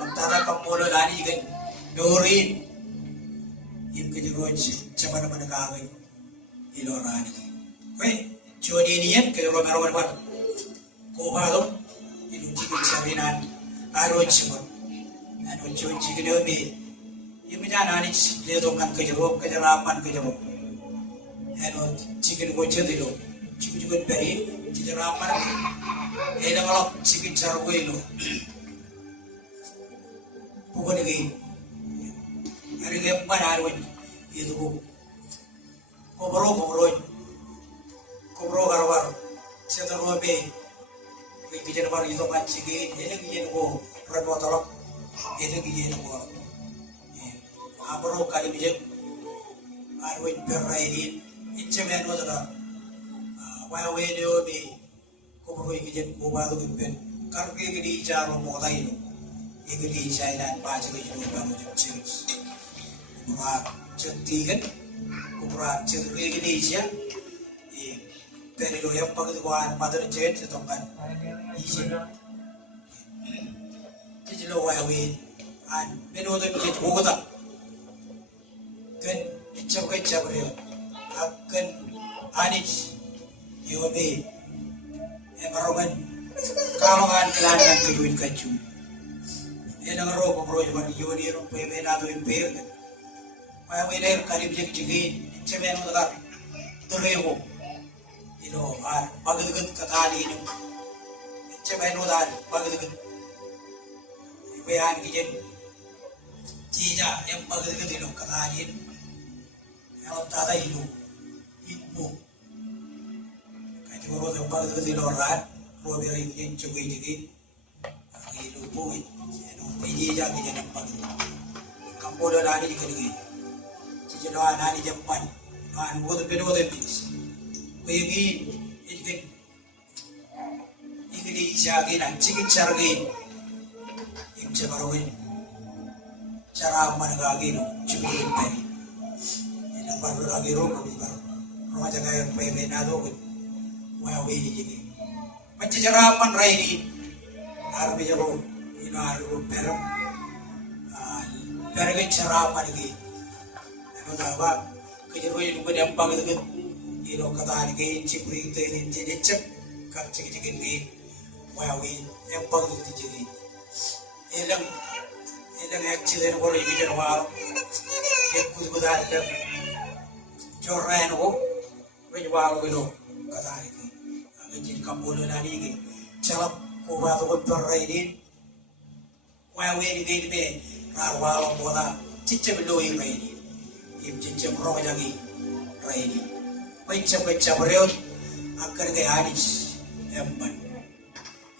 Antara kamu polo lari juga dori. Im kejeruan cuman menegakkan ilorani. Kue jodi niat kejeruan arwah kau baru itu jika sabinan arwah cuma anu jodi kedewi. Im jangan anis lihatkan kejeraman kejeruan. Anu jika wajah itu jika juga beri kejeraman. Kalau jika carwe itu bukan lagi. Hari lepas hari itu kobro karwar setelah be kijen baru itu macam ini kijen ko repotolok itu kijen ko abro kali kijen hari berai ini no ada wah video be kobro kijen ko baru kijen karena kiri jarum mau tahu ini kiri jalan baca kijen baru jemput Kumpulan centikan, kumpulan cerita Indonesia, dari loya pengetahuan pada jet setongkan isi. Jadi lo wae an menurut jet bogota, kan icap dia, akan anis, yobe, emarogan, kalau kan kelangan kejuin kacu, dia dengar roh kumpulan yang yoni rumpai menado imper. Saya wilayah kali bijak-bijak cemen untuk terlewo, itu bagus kata ini, cemen untuk bagus, bayan kijen, cija yang bagus itu kata ini, yang tata itu, ibu, kaji baru yang bagus itu orang, baru yang kijen cuci, itu pun, itu cija kijen yang bagus, kampung dah ada di kiri. Jadi anak di Jepang, anak buat beda bis. Pergi, ini di Jagi nanti cara ini, ini cara ini, cara mana lagi tu, cuma ini. Ini baru lagi rumah jaga yang pergi nado, wah ini jadi. Macam cara mana ini, harus berjalan, ini harus berjalan, berjalan cara mana lagi. Apa kejeruan itu pada apa gitu ilo kata hari ke cipri itu ini jadi cep kar cek ini wawi yang apa gitu jadi elang accident boleh bikin wal ikut ada coran oh wal gitu kata hari ke ada jadi kampung nani ke celap kubah tu berperai ini wawi ini be rawal bola cicep beloi ini im cincin roh lagi raini Baca beriut akan ke hadis empat.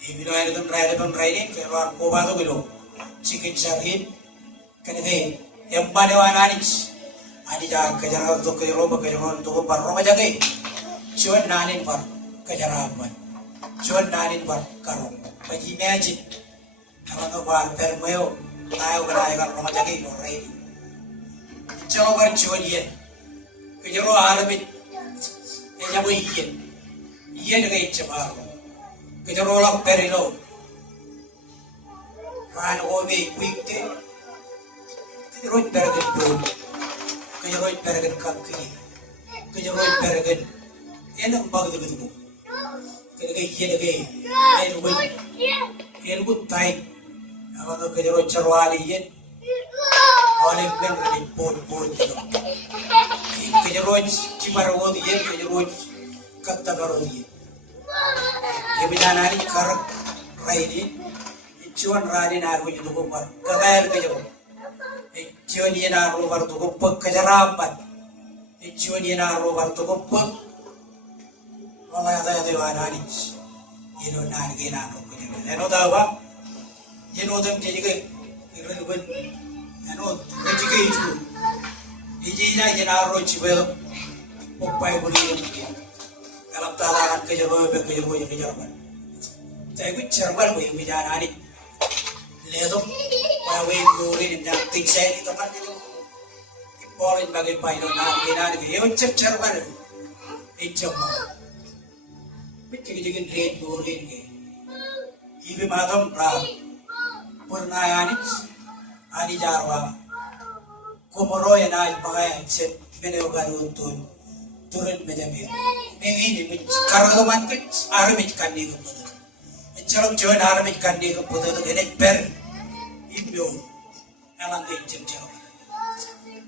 Ibnu ayatun raini keluar koba tu bilo. Cikin syarhin kan ke empat dewan hadis. Hadis jar kejaran tu kejaran tu baru macam ke. Cuan nanin bar kejarapan. Cuan nanin bar karung. Bagi magic. Kalau tu bar termeo tahu kerana kan macam ke lorai. Cakap bar cuan ye. Kejaran Arabit. Yang buikin, ia dengan cepat. Kita rolak perilo, ran obi kuikte, kita roy pergen dulu, kita roy pergen kaki, kita roy pergen, enak banget begitu. Kita ia dengan air buat taik, apa kita roy cerwali ye, oleh benar pun itu. Kita roy ciparu dia, kita roy kata baru dia. Ia berjalan hari karak raini, cuan rani naru itu kumpar, kagayal kerja. Cuan dia naru baru tu kumpar kejarapan, cuan dia naru baru tu kumpar. Walau ada dewan hari, ini nari kita naru kerja. Eno tahu apa? Eno dem jadi ke, irrelevant. Eno kerja ke itu. Ijina jenaru cibel, upaya boleh. Kalau talangan kejaran. Saya pun cermat boleh bicara hari. Lepas pakai boleh yang tinggi saya itu kan itu. Boleh bagi pilot nanti. Ia cermat. Icap. Bikin rate boleh ni. Ibu madam pram. Pernah hari hari jarwa. Komoro yang naik pakai cet meneogan untuk turun menjadi. Ini kalau teman ke armit kandi ke putar. Kalau jual armit kandi ke putar tu dia per ibu, alang ke jauh.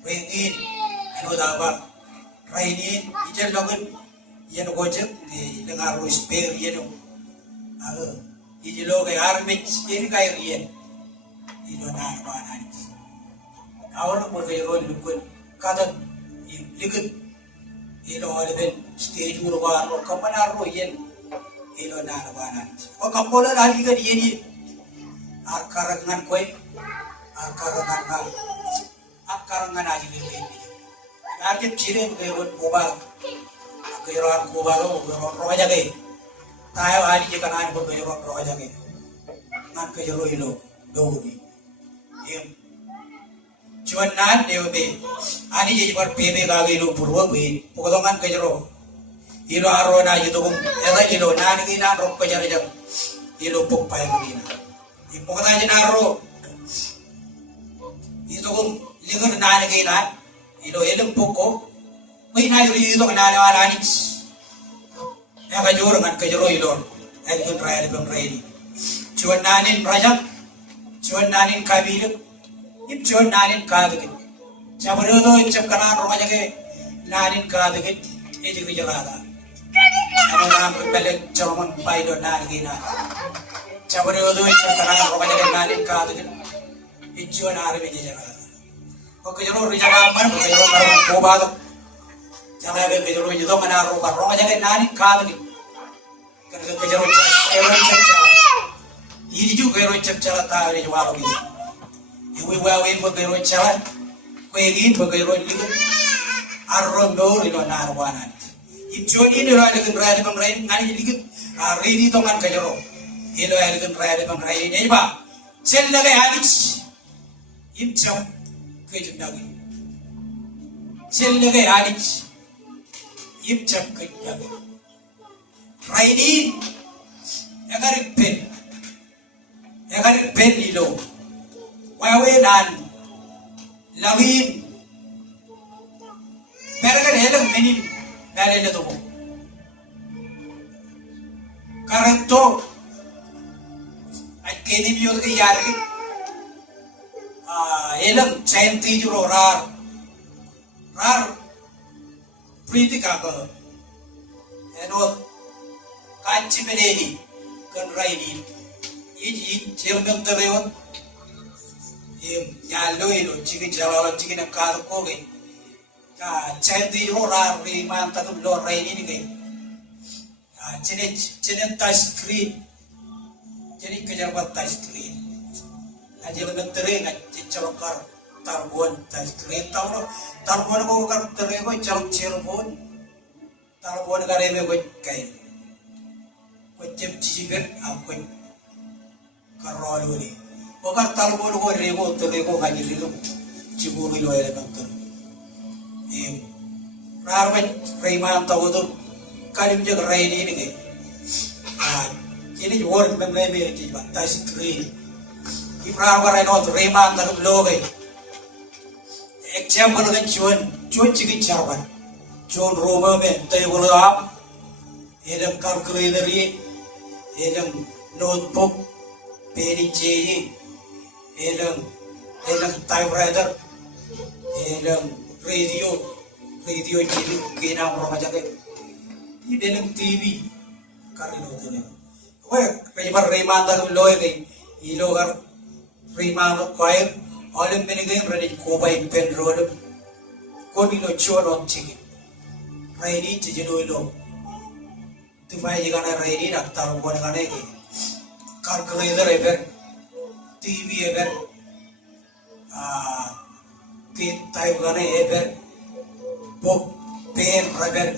Ini dah apa? Raini, ijen lagun, ijen gojek, dengar ruis per ijen. Ijen logai armit ini kaya ijen. Ijen nak mana ni? Awak nak berkaya lukun, kata likut. Ilo oleh stage uruguan, kapan aru yen, ilo narawanan. O kapola lagi kan yen ni, akarangan koi, akarangan aja ni. Nanti ciri berkerut kubal, berkerut kubal lo, berkerut roh aja ke. Tahu hari je kan ada berkerut roh aja ke. Ngan kerja ilo, dua ni. Cuman nan dia be, ani jadi berbeza kali lu purwa be, pokotongan kejero, ilo arona itu pun, ada ilo nan kita rok kejar-kejar, ilo pukpai begini, pokotongan jenaro, itu pun lihat nan kita, ilo elem pukko, begini itu nan orang ni, yang kejoro kan kejero ilo, ekon try, cuman nanin rajak, cuman nanin kabilu. Ip cuan nanin kaadagin. Cabarodo icap kanan rumah jaga nanin kaadagin. Ini juga jalan. Ano namin pelet cuman paido nanin na. Cabarodo icap kanan rumah jaga nanin kaadagin. Icuan arabi jalan. Pagkajaro rijaman, pagkajaro marang kubag. Jangan pagkajaro itu mana rumah jaga nanin kaadagin. Kerja kajaro icap jalan. Ini juga icap jalan tahu ni jual lagi. Ibu wawin bergerak jalan, kuingin bergerak lihat, arrom dor ilo narwanan. Ibuan ini raya dengan raya ngani lihat, hari ini toman kajero, ilo raya dengan raya ini apa? Sel lagi hadis, ibjam kejundagi. Sel lagi hadis, ibjam kejundagi. Raya ini, agar pen ilo. Wawenan, lawin, pergan helang menin, perele tu. Karanto, kini biar ke yari, helang centi juro rar, priti kaga, eno kanci meneni, kan raini, ini cermin terlewat. Nyalo ilo, cikin jalala cikin ang kato ko eh. Chanti ora riman takum lo raini ni gay. Jenis touch screen. Jadi kejar buat touch screen. Aja dengan tering aja celokar tarbuan touch screen tahu lo. Tarbuan ko kar tering ko celok celpon. Tarbuan kare me ko kay. Ko jem ciber aku karol ni. Ko kar tarbuan ko rego tering ko kaji rego. Ciburu lo ya kan. Ramen Rayman tahu tu kalim jaga Raini ni. Jadi orang memang jadi touch screen. Ifrah orang itu Rayman tahu logai. Example kan cuan cikin cawan. Cuan rumah me tahu boleh apa? Edam calculator ye, edam notebook, pen je, edam typewriter, edam radio jadi kena orang macam ni. Ini dalam TV kali itu ni. Kau yang Rayman tak loy ni, ilo kan Rayman tu kau alam peningin berani kau bayi pen roda, kau ni lo cuan orang cik. Raini jadi lo, tu mai jika na Raini nak taruh buat kan ni. Calculator ever, TV ever, type kan ever. Book, pen, rubber,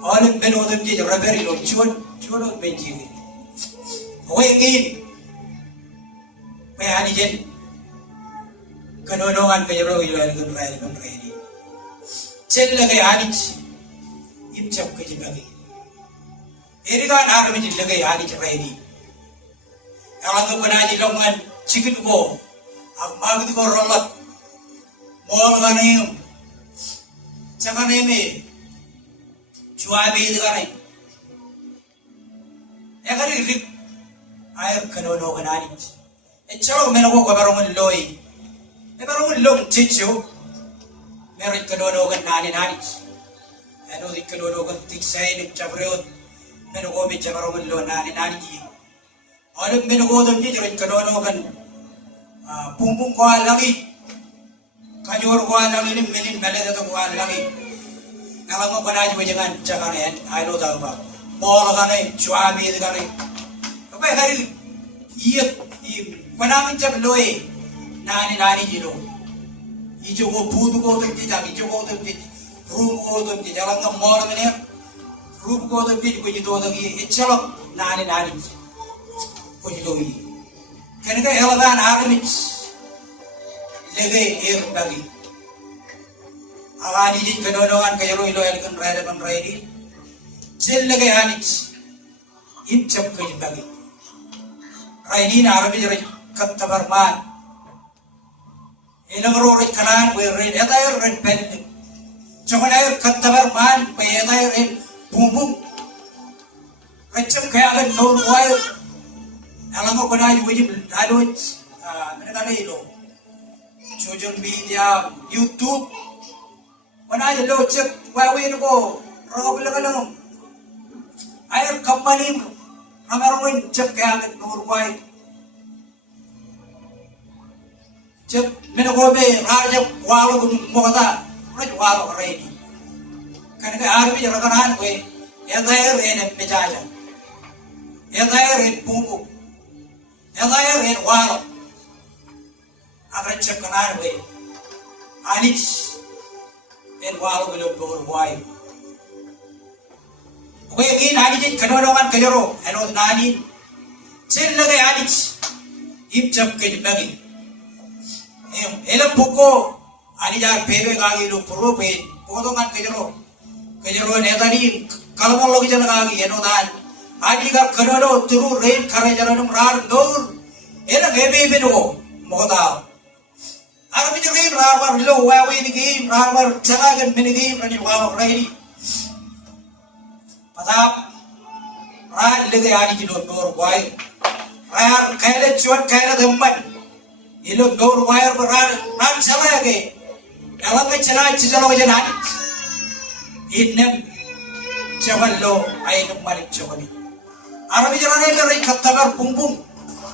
all in men of them did rubber, you know, chun of Benji. Away again. May Anijan Kanono and Pedro, you are good riding on ready. Send like a Anich, in Chapkajibagi. Erigan Army like a Anich ready. Along the Panaji long and chicken go, a Magdi go roll up, more than him. Cakap ni, cuai bih sekarang. Ekari rik, air kenono kenani. Ecalo menoko kabarong loi, kabarong lom cicu, merit kenono kenani nani. Eno di kenono kan tiksai ni cabrut, menoko bicara kabarong lo nani nani. Alam menoko tu je kenono kan, pumpung kual lagi. Kajur kuan lagi ni menin balik tu kuan lagi. Kalau mau kena aja jangan cakap ni, ayo tahu apa. Mau kan ni, cuaca ni kan ni. Apa hari iya kena mencap loe, nani jilo. Ijo ko budu ko tu kita, ijo ko tu kita, room ko tu kita. Kalau ngam mau ni, room ko tu kita kuji tu lagi. Icalok nani. Kuji tu ini. Kerana elakan armich. Lagi air bagi. Agani jin kenonoan kaya ilo elkan ready. Jel lagi anich. Incap kaya bagi. Raini na arabi jere kattabar man. Ilang rorit kanan we red etayar red pen. Chokanayar kattabar man we etayar el bumbu. Recem kaya agan nor wire. Alam mo kunay wajib aloj. Menegana ilo. Social media, YouTube, mana je lo cek, wawi ni ko, ragap lang. Air company, ramarong cek kaya agad norway. Cek, menako be, raja walo mukata, raja walo ready. Kan kaya arbi jarakan we, yatair ene pejaja, yatair pumpu, yatair walo. Agar cek kanan we, Anich, and walo belum berway. We again Anich kenonoan kajero, and nani, cel lagi Anich, ipcap ke bagi. Elam poko, Anijar pebe gagi lo puru pe, potongan kajero netani kalau mau lagi jalan gagi, enodan. Anijar kenono turu rain kare jalan rar dor, elam hebe beno, mohon. Arabi jering ramar lo wawi ni game ramar jangan mini game rani wawa ready. Padahal ran lagi ani kilo dor wire. Ran kaya cuat kaya demban. Ilo dor wire ran sama ya ke. Kalau ke cina cina lo jangan. Innem cawan lo ayam malik cawani. Arabi jering ni rai katabar bumbung.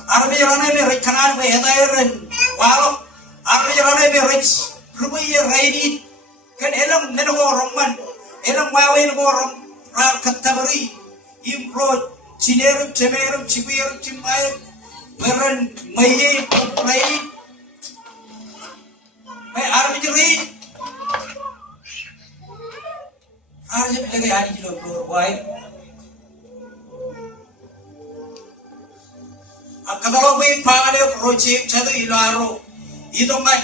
Arabi jering ni rai kanan we hetairan walau. Arbi jalan ni rich, rupai raini, kan elang nenogorong man elang mawe negorong rar katabari im road cinerum cemerum cibirum cimayum beran maye prai may armi jeri arje lagi hari jilo bro why akadalo may pangale rochi chadu ilaro idongan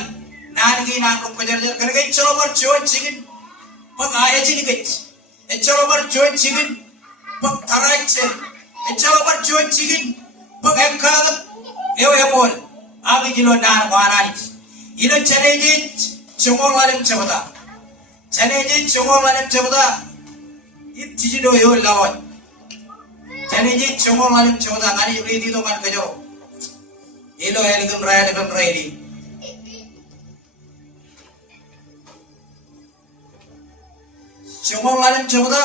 nangi nangro pajarjar kanagai cholobar join sigin pag ayaji nikach cholobar join sigin pag taraiche cholobar join sigin pag ekkagat ewebol agi jilo nan wanani ina chaneji chongol walim chabada chaneji chongol walim chabada ip jijido yo lawat chaneji chongol walim chabada ngani ridi to man kajo ilo elegam raya di chongol walim chabada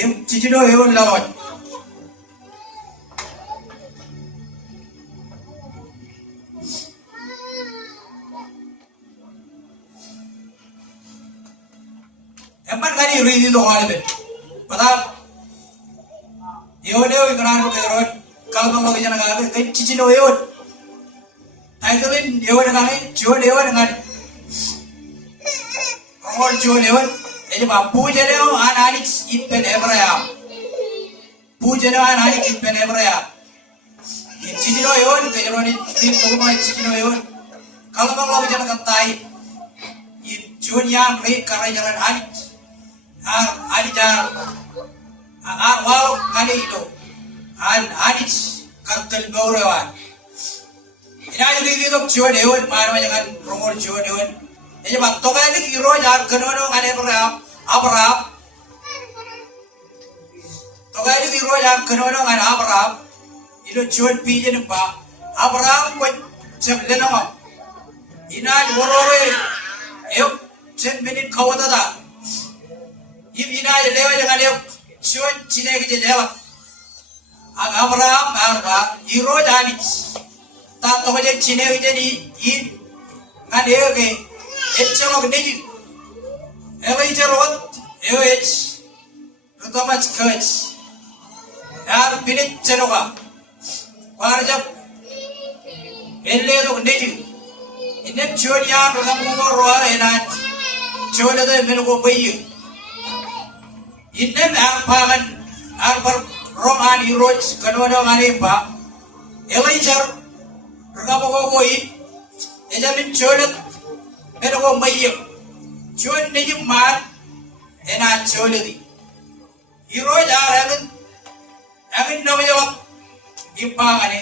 ip jijido yo lawat empat kali ridi to halbe pada yone o igran ko ron kalbang lo jana ga ke cici do yon taidolin yon ga ne jo yon ga amol jo yon e ba pujane o anani ippen ebraya pujane o anani ippen ebraya cici do yon ke ron ni to ma cici do yon kalbang lo jana ga tai i jonian re karai jalan ani jar wal ngani itu hadis kartel baurewan ina jadi itu jiwa dewan mana jangan rongol jiwa dewan ini bang tokai ini kiro jar kenono ngani abraham tokai ini kiro jar kenono ngani abraham itu jiwa pijen pak abraham kau cemlena mam ina borore yuk cembenin kau tada ina lewa jangan yuk Cuan Cina ke jela, Abraham arba hero jadi, tak tahu je Cina ke jadi, ngade ke, echelok neji, echelok, terutama sekej, yar pilih celoka, warjab, elok neji, ini cuan yang berkamu roar enak, cuan itu menuku bayi. Innem arpagan arpar romani roj kanono ngaripa Elijah rakapo ko i ejamin cholet pero ko mayo chon neji mar ena choledi iroj aragan agin namayalak impangane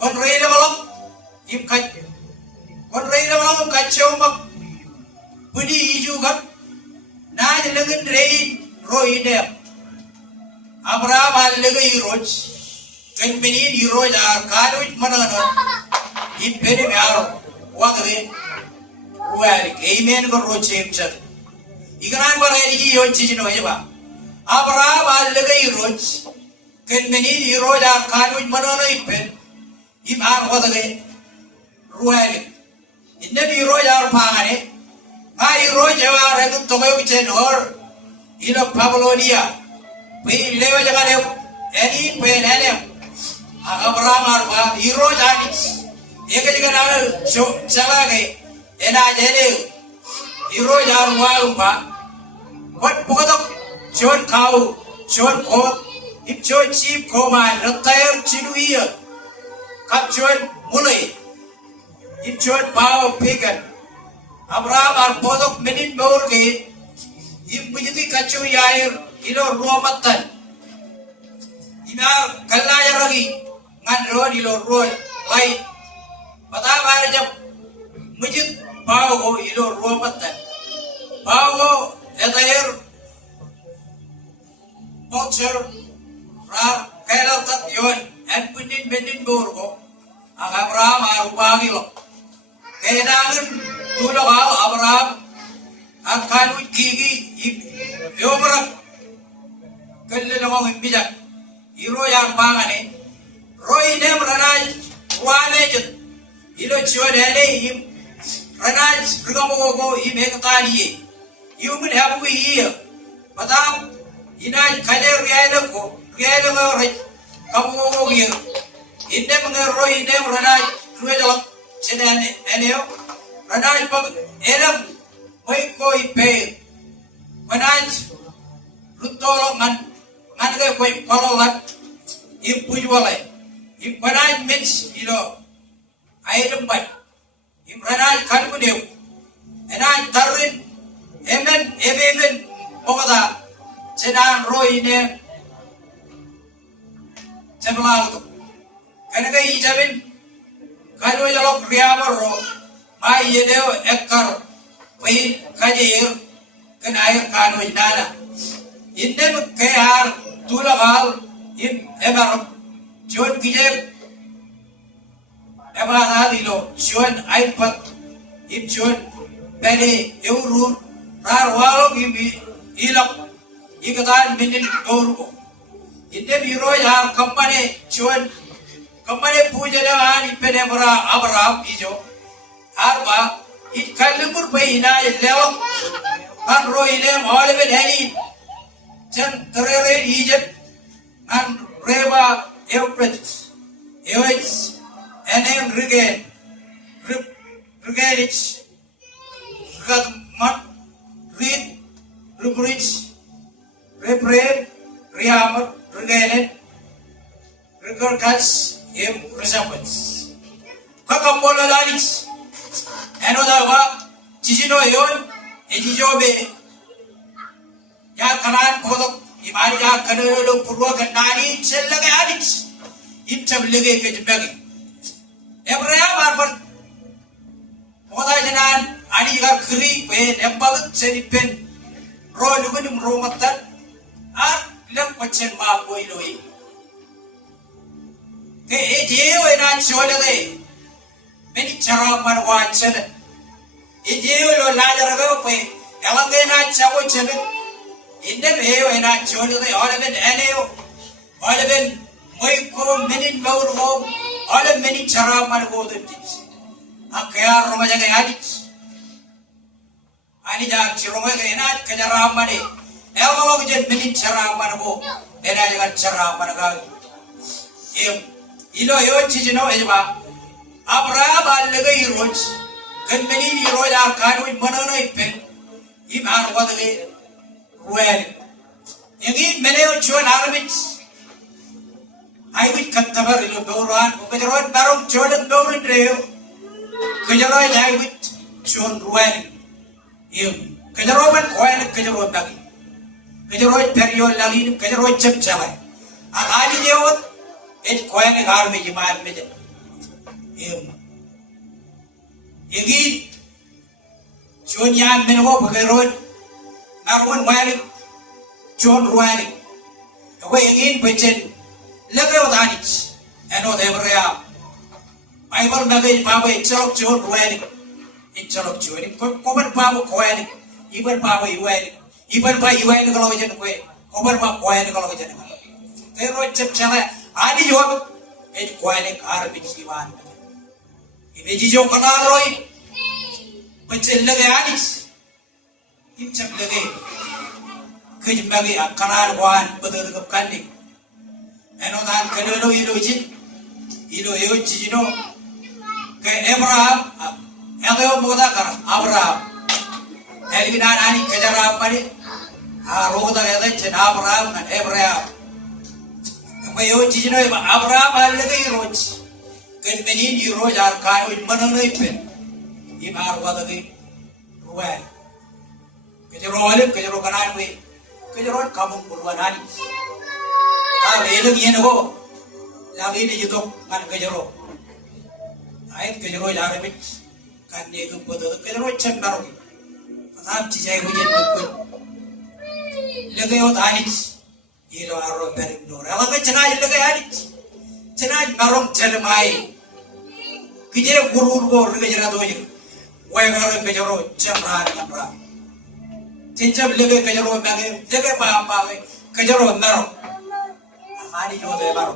kon reile malak imkat kon reile malak kachoma pudi ijugat na legen rein roidem Abraham allega iroj kenbenin iroj ar kaluj manano impene mearo wagre wari amen go rojem chat igran bara eri yochi jino yeba Abraham allega iroj kenbenin iroj ar kaluj manano impen imar wagre ruwari inne iroj ar paane ai iroj ar edu togayo chen or ilo Babylonia we lewa jangan eu eni penenem Abraham arba hero jadi eka juga nama cala ke ena jadi hero jarum umpa buat pokok John kau John kot ip John chip koman retire ciluia kap John mulai ip John bau pikan Abraham ar pokok menin baur ke ip begitu kacau yair ilo ruamatan inar kalaya lagi ngan ron ilo ron lain patah hari jam mujid bau go ilo ruamatan bau go etair boxer rar kaila tat yon and benin bor go ang Abraham arubagi lo kailangan tulog Abraham ang kanut kiki yomrak kelle lawang bijak iro yang pangane roi nem ranai wane jut ilo chuan hele Ranaj Rigamogo, he make a tani. You will have a year. Madame, Inaj Kader Rialoko, Rialamo, come over here. In them, Roy, in them, Ranaj, Riddle, Sedan, Elio, Ranaj Bug, Elam, Waiko, pay. Manaj, Rutolo, Manga, Wait, Pololat, Impujuale. If Manaj means, I don't buy. If Ranaj Kalkudev, and I Tarin, Emen, Mogada, Sedan, Roy, name, Semalado. Kanaga Ijabin, Kalujalok Riamaro, my Yedeo Ekar, Wayne Kajir, Kanayar Kano Nana. In them Kayar, Tulaval, in Emer, John Kijer, Emanadilo, John Ipat, in John Penny, Euru, Rarwalo, Ilok, Igatan Minin Dorugo. In them Heroya Company, John. Company Pujana and Penebra Abraham Ijo Arba, it Kalimur Paina, Level, and Roinem, Oliver Henny, Jan Terre Egypt, and Reva Euphrates, Euphrates, and then Reganich, Gatmat, Reed, Rubridge, Reprade, Riammer, Reganet, Regarcats. Resemblance. Kakambola Lanis. Another Chino Yon, Ejijobe Yakaran Kodok, Imaria Kanelo, Purwak and Nani, Chelagadics, Imchamlegate Begging. Every hour, Modajan, Aniga Kri, when Empal, Seripen, Rolugunum Romatan, and Lempachen Marco. Ejeo and I showed a many charaman one seven. Ejeo Lajarago, Elangana Chavo seven. In the Eo and I showed the Olivet Aneo, Olivet Moiko, many Mouro, all of many charaman golden things. Akaya Romajaga Hadits. Anija Chiromaga and I Kajaramani. Elmo many charaman, and I got charamanaga. Yo Chino Eva Abraham Allegay Roach, can many Royal Kano in Monono pen, him out what they well. Indeed, many of John Arabits. I will cut the very Doran, Kajaron Baron Jordan Doran Trail, Kajaroy I with John Ruel. Kajaroman Coin Kajaroy Baggy, Kajaroy Perio Lalin, Kajaroy Chip Chavai. And I did it quite a garbage in my middle. Again, John Yan Menho Road, Narwan Wally, John Wally. Away again, Pigeon, Level Danich, and whatever they are. I will not get Papa in Chok John Wally, in Chok John, Common Papa Coin, even Papa Uwell, even by Uwell Gologan way, over my Coin Gologan. They wrote Chip Chala. Adi jawab, it quite a garbage divan. If it is your canaroi, but it's Leganis, it's a Legay. Kajimagi, a canar one, but the candy. And on that Canelo Ilogin, Iloyojino, Abraham, Elio Modaka, Abraham, Elvinan Ani Kajara Pari, Roda Elech and Abraham and Abraham. Mayo Chino Abraham Allegay Roach, can many Roja are kind with Mononapen. If our Wadagi Ruel. Kajaro, Kajaro Kananway, Kajaron Kamu Purwanani. Yeno, Lavini Yuto, and Kajaro. I am Kajaro Arabic, can they go put the Kajaro Chamber? Perhaps I will get Legay Anis. Ilo aro berim dor. Ela ke cenai lagi hadit. Cenai barong celmai. Kije guru guru ke jera doy. Wai garo ke jero cemra cemra. Cincap lagi ke jero bagi. Lagi paham bagi. Ke jero naro. Ani jodoh baro.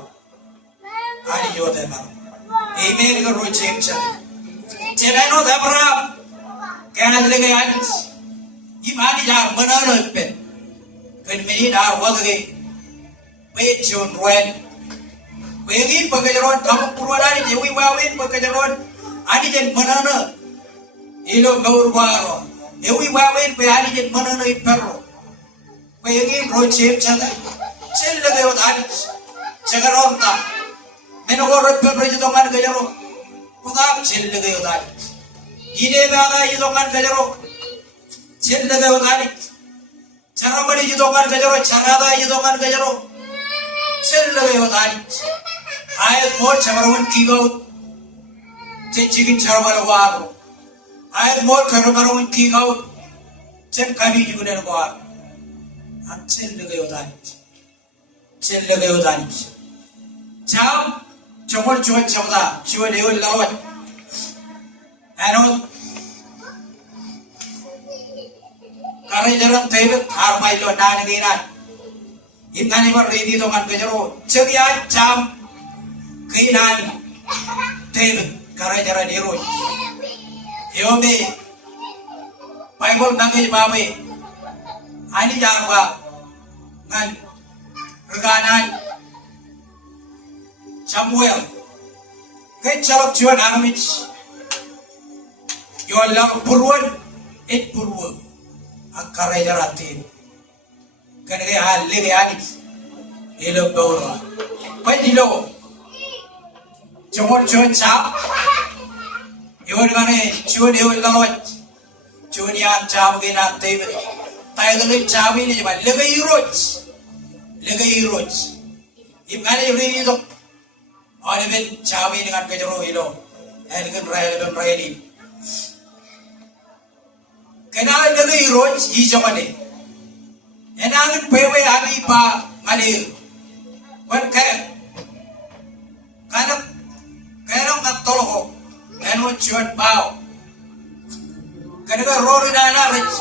Ani jodoh baro. Email ke roh cemca. Cenai no dabra. kaya lagay anis imani jar manano pen kan meni dar wagage wait jon roel wegi pagajaron kamu purwadani jewi wawin pagajaron ani jen manana ilo gaurwaro jewi wawin pe ani jen manana iperro wegi rochep chada chel lagay anis jagaron ta menogor pe prejitongan gajaro kudam chel lagay anis ide bana idongan gajaro chel lagay anis Charamani idongan gajaro charada idongan gajaro chel lagay anis ayat more chamaron kigo chicken charamal waro ayat more chamaron kigo chen kami junen war am chel lagay anis jam chomol chuan chamda chuan eol lawat ano karay jaram tebe har mailo nan ginan imnani bar ridi dongan gajaro chegya jam kainan tebe karay jaran ero yome bible nangay babe ani jarwa ngan reganan Samuel kay chalok chuan anamich yo lam purwan et purwa akaray jarate kange halle ge ani elo bawra pajilo chomor chuan cha yo gane chuan yo lalot chuan ya cham ge na tebe taydale chabi ni ba legay roch imane ri do Oliven chawi dengan kejero ilo, elikan raya. Kenal lagi roj hijau mana? Enangin pewe ali pa ngalir. Wan kaya katologo, eno cuat bau. Kenapa roru dana roj?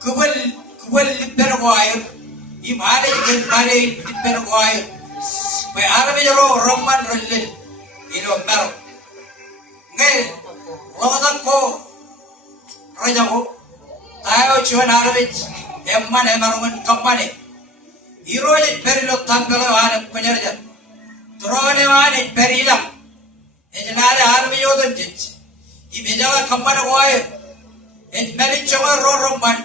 Kubel lipen kuair, imane jigen bale lipen kuair. May arabi jaro roman rillin ilo mero ngay logotan ko raja ko tayo chuan arabi emman emaruman kampane iroje perilo tangalo ane kunyarja turone ane perila ejnare arabi yodan jich ibejala kampane koy ej meri choma roman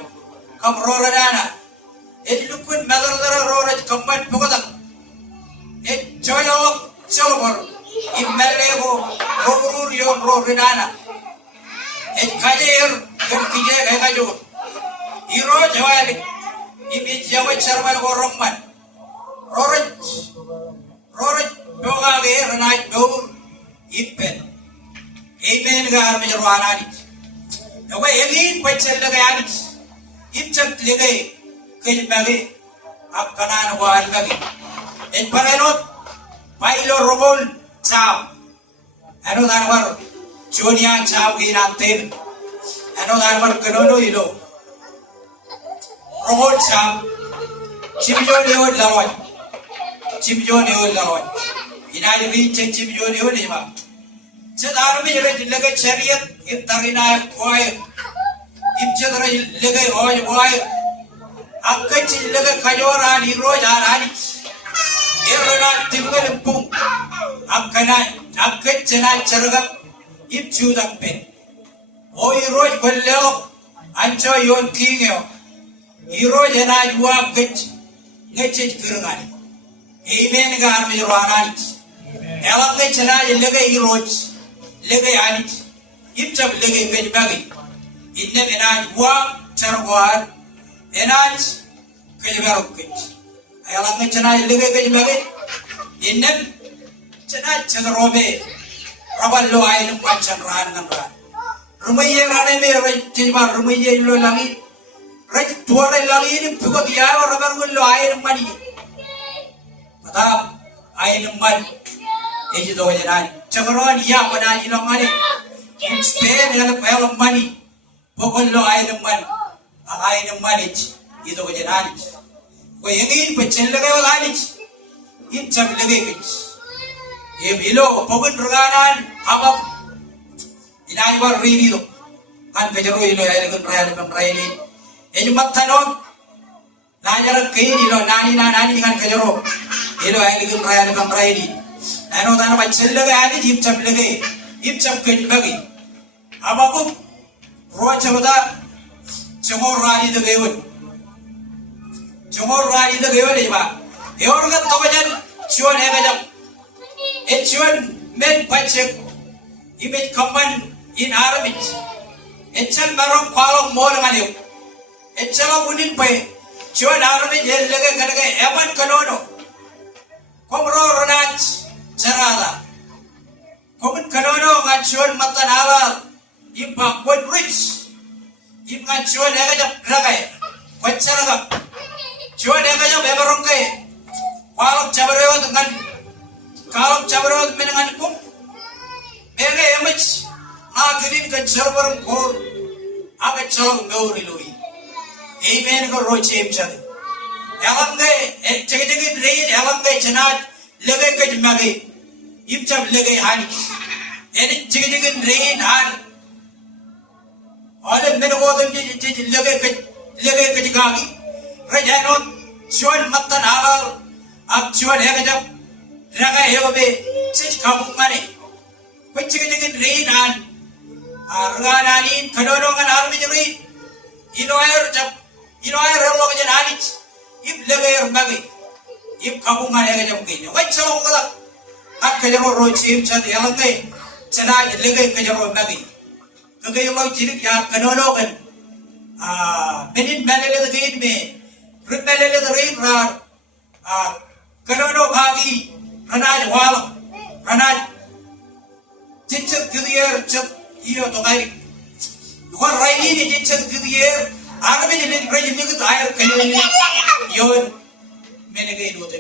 kam roradana ej lukun magarara roraj kampan pogodak Joyok Silver, Imelego, Rorur Yon Rorinana, and Kadir, Kija Gaju, Hero Joel, Imijawa Serval Roman, Rorit, Boga, and I go, Ipen, Amen, Garmiranit. Away again, which said the Ganis, Ipchak Ligay, Kilbagi, Afghanan Wadi. En panenot pailo rogol chao ano danwar chonia chao ginanten ano danwar kanono ilo rogol chao chimjo neo lawat inali bi chimjo neo lima chadar bi jere dillaga chariyat intarina koy imchadra dillaga hoy akkach dillaga kajora ni rojani Erana tinggal pung, akkan cina cergam, ipju dampen. Oh iroj beliau, anco yon kingyo, iroj ena juap ngecit kerengan. Amen gar menyeruangan. Elang ngecina lega iroj, lega anit, ipjab lega kejbagi. Inne ena juap cerguan, ena kejbaruk kej. Elang cina lega kejbagi, innem cina cenderobe, rabal lo ayin pancan ran ngamran. Rumaiye rane me cuma rumaiye lo lagi, tuare lagi ini buka dia orang lo ayin mani. Matam ayin mani, ini doa jalan. Cenderoan iya pada ilang mani, Spain yang pelan mani, buka lo ayin mani, itu doa jalan. Kau ingin pencen lagi orang ini jam lagi kecil. Ye bilo, pokok tergangan, apa? Ini ayat riri tu. kan kejero ilo ya kan raya ini matanon najaran kain ilo nani kan kejero ilo ya kan raya ini anu tanah macam lagi ada hip cap kejut lagi apa aku roh coba cemor rani itu gayun ini pak orang kan tahu kan cuan ya macam cuan men pacek image kapan in Arabic ecel barang kalong mall ngaliu ecel unin pe cuan Arabic yang lagi kerja eman kanono komro ronat cerada komen kanono ngacuan mata halal impak pun rich impak cuan yang kerja ragai kacaraga cuan yang kerja beberong ke kalong cabarewat dengan kum ege image akhirnya kan server kor agak colong gauri lui amen ko roche mchad elang ge jege rein elang ge janat lege ke jmage imchab lege hani eni jege rein han ole men godon je lege ke jagi rajano chuan matan halal ab chuan hege jab raga hebe sich kabung mane jege rein han argananin kadolongan armi jeri inoair relok jen anich ib leger magi ib kabungan ega jam kini wacalo kala ak kajaro rochim chat yalangai chana lege kajaro magi kage lo jirik ya kadolongan menin melele de gin me melele de rin rar kadolo bagi ranaj wal ranaj chichak kirier chak iyo to kai duan rai ni chichak kirier agame jele rajin ni ko ayar kayoni yon mene ge no te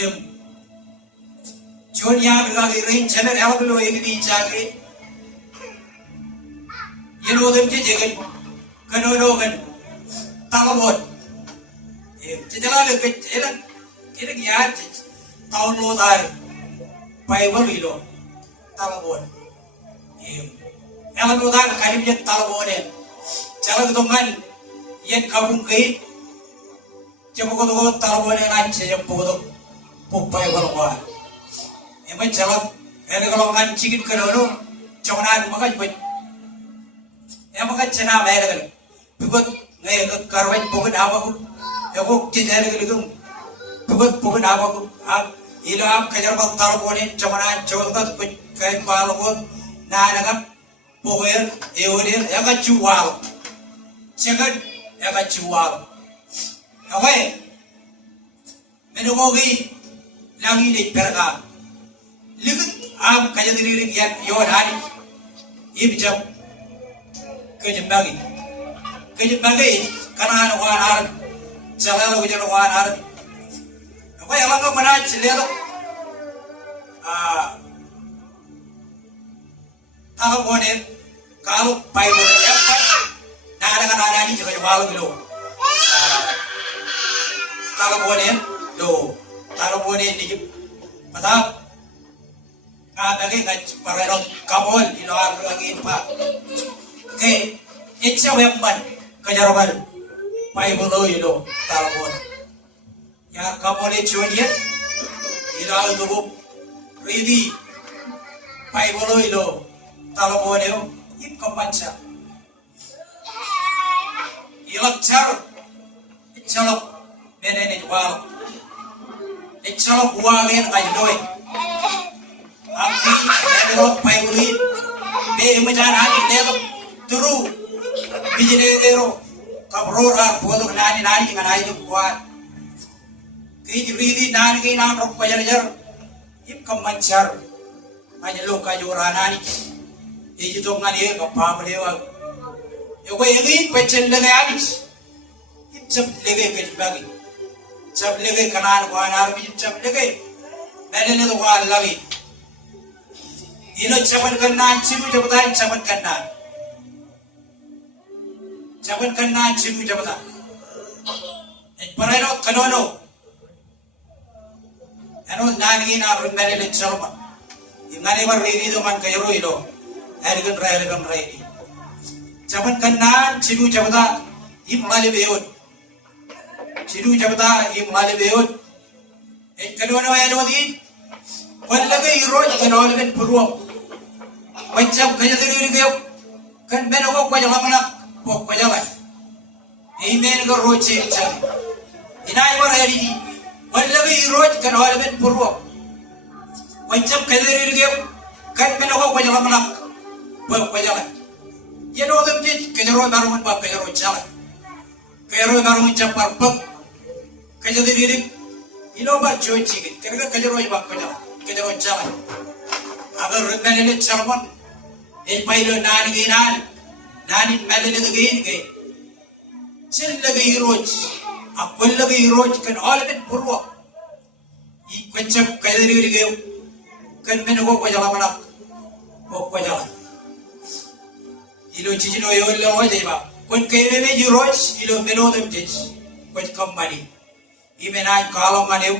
em jonya ga ge rain chane awlo egdi chage yeno dem je jegan kanono gan talamot em jala le ke elan kira ya tahun lo dar pai wali lo talabon elan lo dar karim je talabon jala ketongan yen kabung kai jabo ko talabon an je bodo popai wala wa emai jala ene kalau kan cikin kanono chonan maga bai emaka chana mere gal bigot ngai karwai pogan abaku ego jidere galugum bukan apa ilam kejar bantal bonin cuman coba kai balon nana kan power eurir ya kan jual jangan ya kan jual apa menungogi lagi di perga lihat am kajar diri yang yon hari ibjam kejembagi karena wanar jalan wajar wanar apa yang orang mana ciliar kalau bonen kalau pai bonen apa nada ni juga jual gitu kalau bonen ni patah ada ke parerot kabol di luar lagi pak ke itse wemban kejaroban pai bono itu kalau bonen ya kamu le choniye ila dugo ridi pai bolo ilo talo boneo ip kapancha ilak char chalok menene wal chalok wagen ay doy ampi elo pai boli be majan ani delo turu bijine ero kabrora bodo nani dengan ayu buat ridi nan ke nan rok pajar ip kamanchar anya loka jorana ni e jito ngani e kappa balewa e ko egi pechen lege ani ip chap lege ke bagi chap lege kanan wanar bi chap lege mele le wa lawi ino chapan kannan chimu jabata chapan kannan chimu jabata e parero kanono ano nani na rumeli chalma imani war riri do man kayro ilo ergan raili jaman kannan chidu jabda imali beyon chidu jabda imali beyon kalwana ayano di wallaga iroj kanol ben purwo wajab kayadiri geo kan benogo kwajalamana pok kwajala amen go roche chal inai war eri wallaga iroj kanol ben purwo wajab kayadiri geo kan benogo kwajalamana pok kwajala yeno dem dit kajaro baruman ba kajaro chala kajaro baruman chapar pok kajadiri ilo bar joy chigi kanaga kajaro ba kajaro chala agar rumele chalman el pailo nani melele de ge chillaga iroj akollaga iroj kan all bit purwo I kwachap kajadiri ge kan menugo kwajala mana kwajala ilo chijino yolla wajeba kon kayme jiroj ilo menodem tej kwaj kamani imenai kalam manew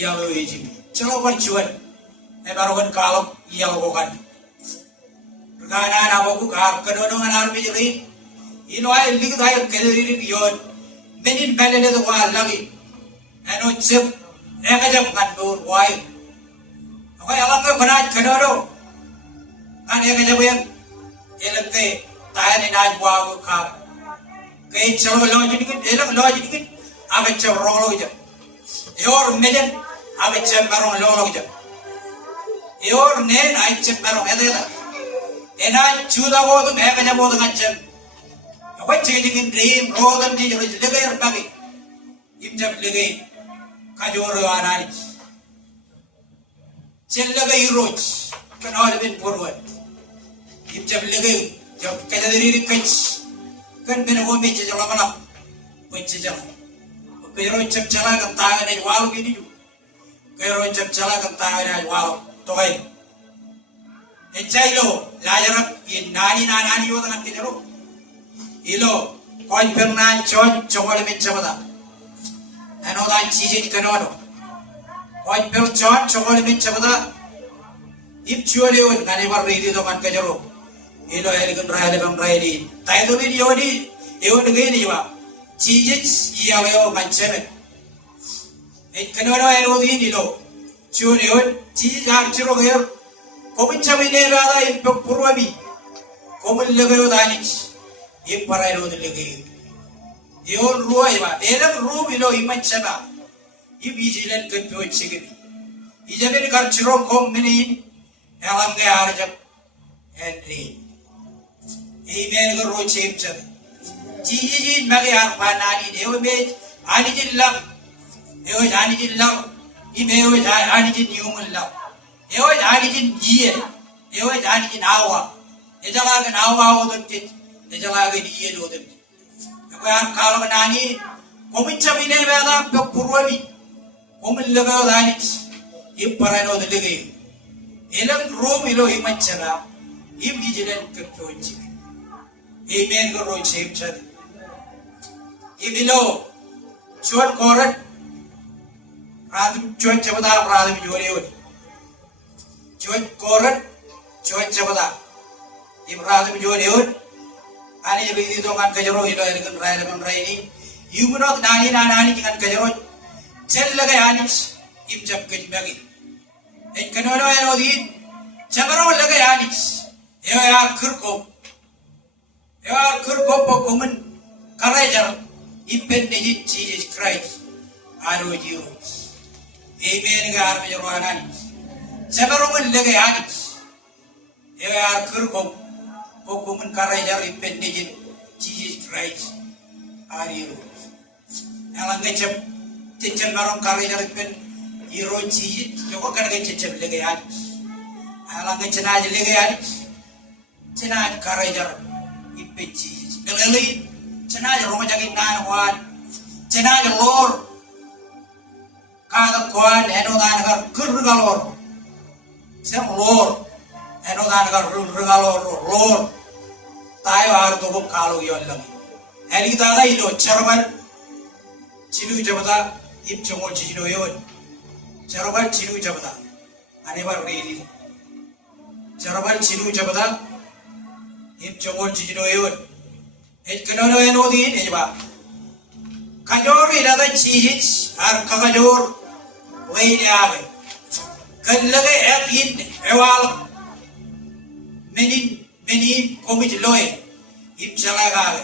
yalo eji chalo ban chuan e barogan kalam yalo gokan gana na boku kar kanono anar bijri ilo ay lig dai kediri yon menin belele do wa lagi ano chep eka jam kan dur wai okay alam ko khanaj kanono kan eka jam yan elake tayani naj wa ka kay chalo logic elang logic aga cham rolo jam yor mejen aga cham barong lolo jam yor nen ay cham barong edela ena chuda bodu mega jam bodu ngacham apa changing dream rodam ji jore legayer bagi imjam legay kajor anari chellaga iroj kan all been forward imjam legay jab kajadiri kach kan ben ho me jala mana pech jala kayro chap chala kan taga ne walu gini ju kayro chap chala kan taga ne walu togai echailo lajarap in nani yo tan kinero ilo koi pernan chongol min chamada ano dan chije kanono koi per chongol min chamada ip chuole on ngani war ridi do man kajaro ilo elgun raile bam raili taido mi yodi eod geni wa chije yawo mancheme e kanono erodi ilo chuole on chije jar chiro ger komin chamine rada impe purwabi komin legayo dani imparairo de legayo yon ruwa elam ru ilo imanchaba ibijilen kepo chigbi ijabe kar chiro kom mini elam ge arjab henry amen go ro chemcha ji magi ar panani dewe me ani jilla ewe ani jilla imewe ani jin yumullah ewe ani jin yiye ewe ani jin awa ejala ga awa odot ejala ga yiye odot ko ar kalo nani komin chamine beda pe purwabi komin lebe dani imparano de lege elam rom ilo imachara ibijilen kepochi amen go ro chemcha ibilo chot korat radim chot chabada radim jore chot korat chot chabada ibradim jore ani bidi do kan kajaro ilo ergan raile raini yugunot nani kan kajaro chellaga yani im jab kajmagi en kanono erodi chabaro laga yani ya khurko pokumun karajar ipen neji Jesus Christ arojiu amen ga arjaro anani chabaro laga yani ya khurko pokumun karajar ipen neji Jesus Christ ariru alanga chap cecem barong karajar ipen iro Jesus joko kan ga cecem laga yani alanga cenaj laga yani cenaj karajar ipen Jesus beleli cenaj roma jagi nan wan cenaj lor kada kwan eno dan gar kurgalor sem lor eno dan gar kurgalor lor tayo ar to ko kalu yollam eli dada ilo charman chilu jabada ip chongol chilo yon Jarabal Chiru Jabada, I never read it. Jarabal Chiru Jabada, if Jawal Chinoyo, it cannot know the Neva. Kajor in other cheese are Kakajor, Lady Ave. Kanlage at in Ewal, many commit loy, if Jalagave.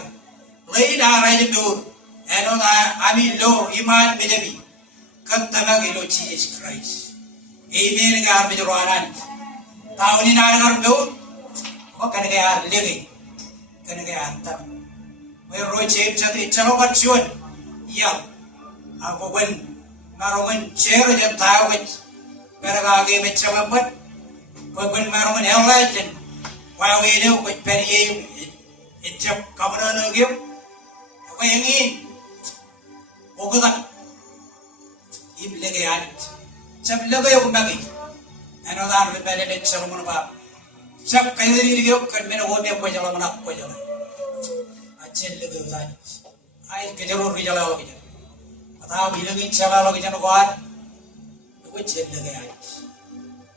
Lady Arayadu, and on I mean low, Iman Medebi. Kantamagilo Jesus Christ. Amen. Garbage Ronan. Town in our door. What can I get living? Can I get them? We wrote James at the Chanovachuan. Yell. I go when Maroman chair and tie with Maraga gave it some but when Maroman held legend. While we knew with Penny, it jumped coming on a gift. Weighing in. Over that. Im lagi arit, सब लगे हो मगी, अनोदान में पहले ले चलो मना बाप, सब कहीं से नहीं गयो, कट में वो भी कोई जला मना कोई जला, अच्छे लगे हो जाए, आये के जरूर भी जला लोगे जन, बताओ भी लगे चला लोगे जन को आर, तो कुछ लगे आरित,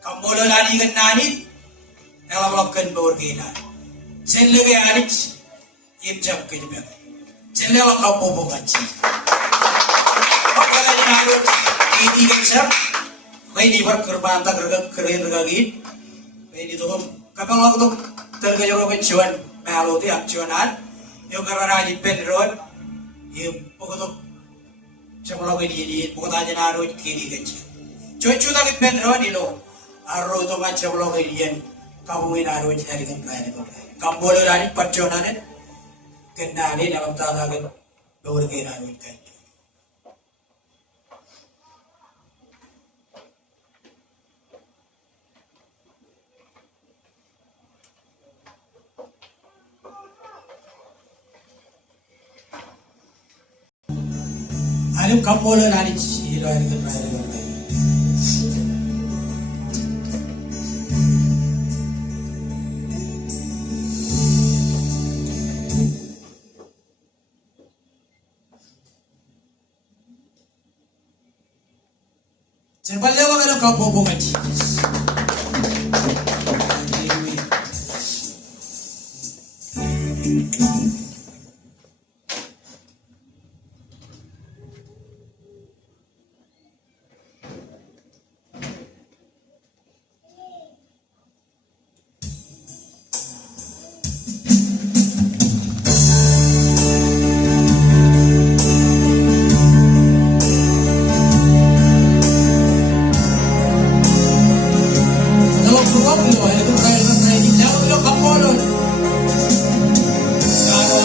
कम बोलो लानी का नानी, नला ब्लॉक कर बोर के ना, चल लगे आरित, इम जब के जब चल लगा कब बोबो कच्ची, और क्या जनाब ini kan sir, kau ini berkorban tak keren lagi, kau ini tu kapal aku tu terkejut orang cuan, malu tu yang cuanan, yang kerana di pen road, yang pokok tu cakap lagi di pokok aja naruh kiri kecil, cuacu tak di pen road ni lo, arrow tu macam lagi di kamu ini naruh cari kan kaya ni, kamu boleh lari percuanan ni, kena ni dalam tanda kan, baru kira naruh kaya. Alim kampolo nani chilo ani kan raya kan raya. Cepat lewat kalau kau bobo ngaji. Kalau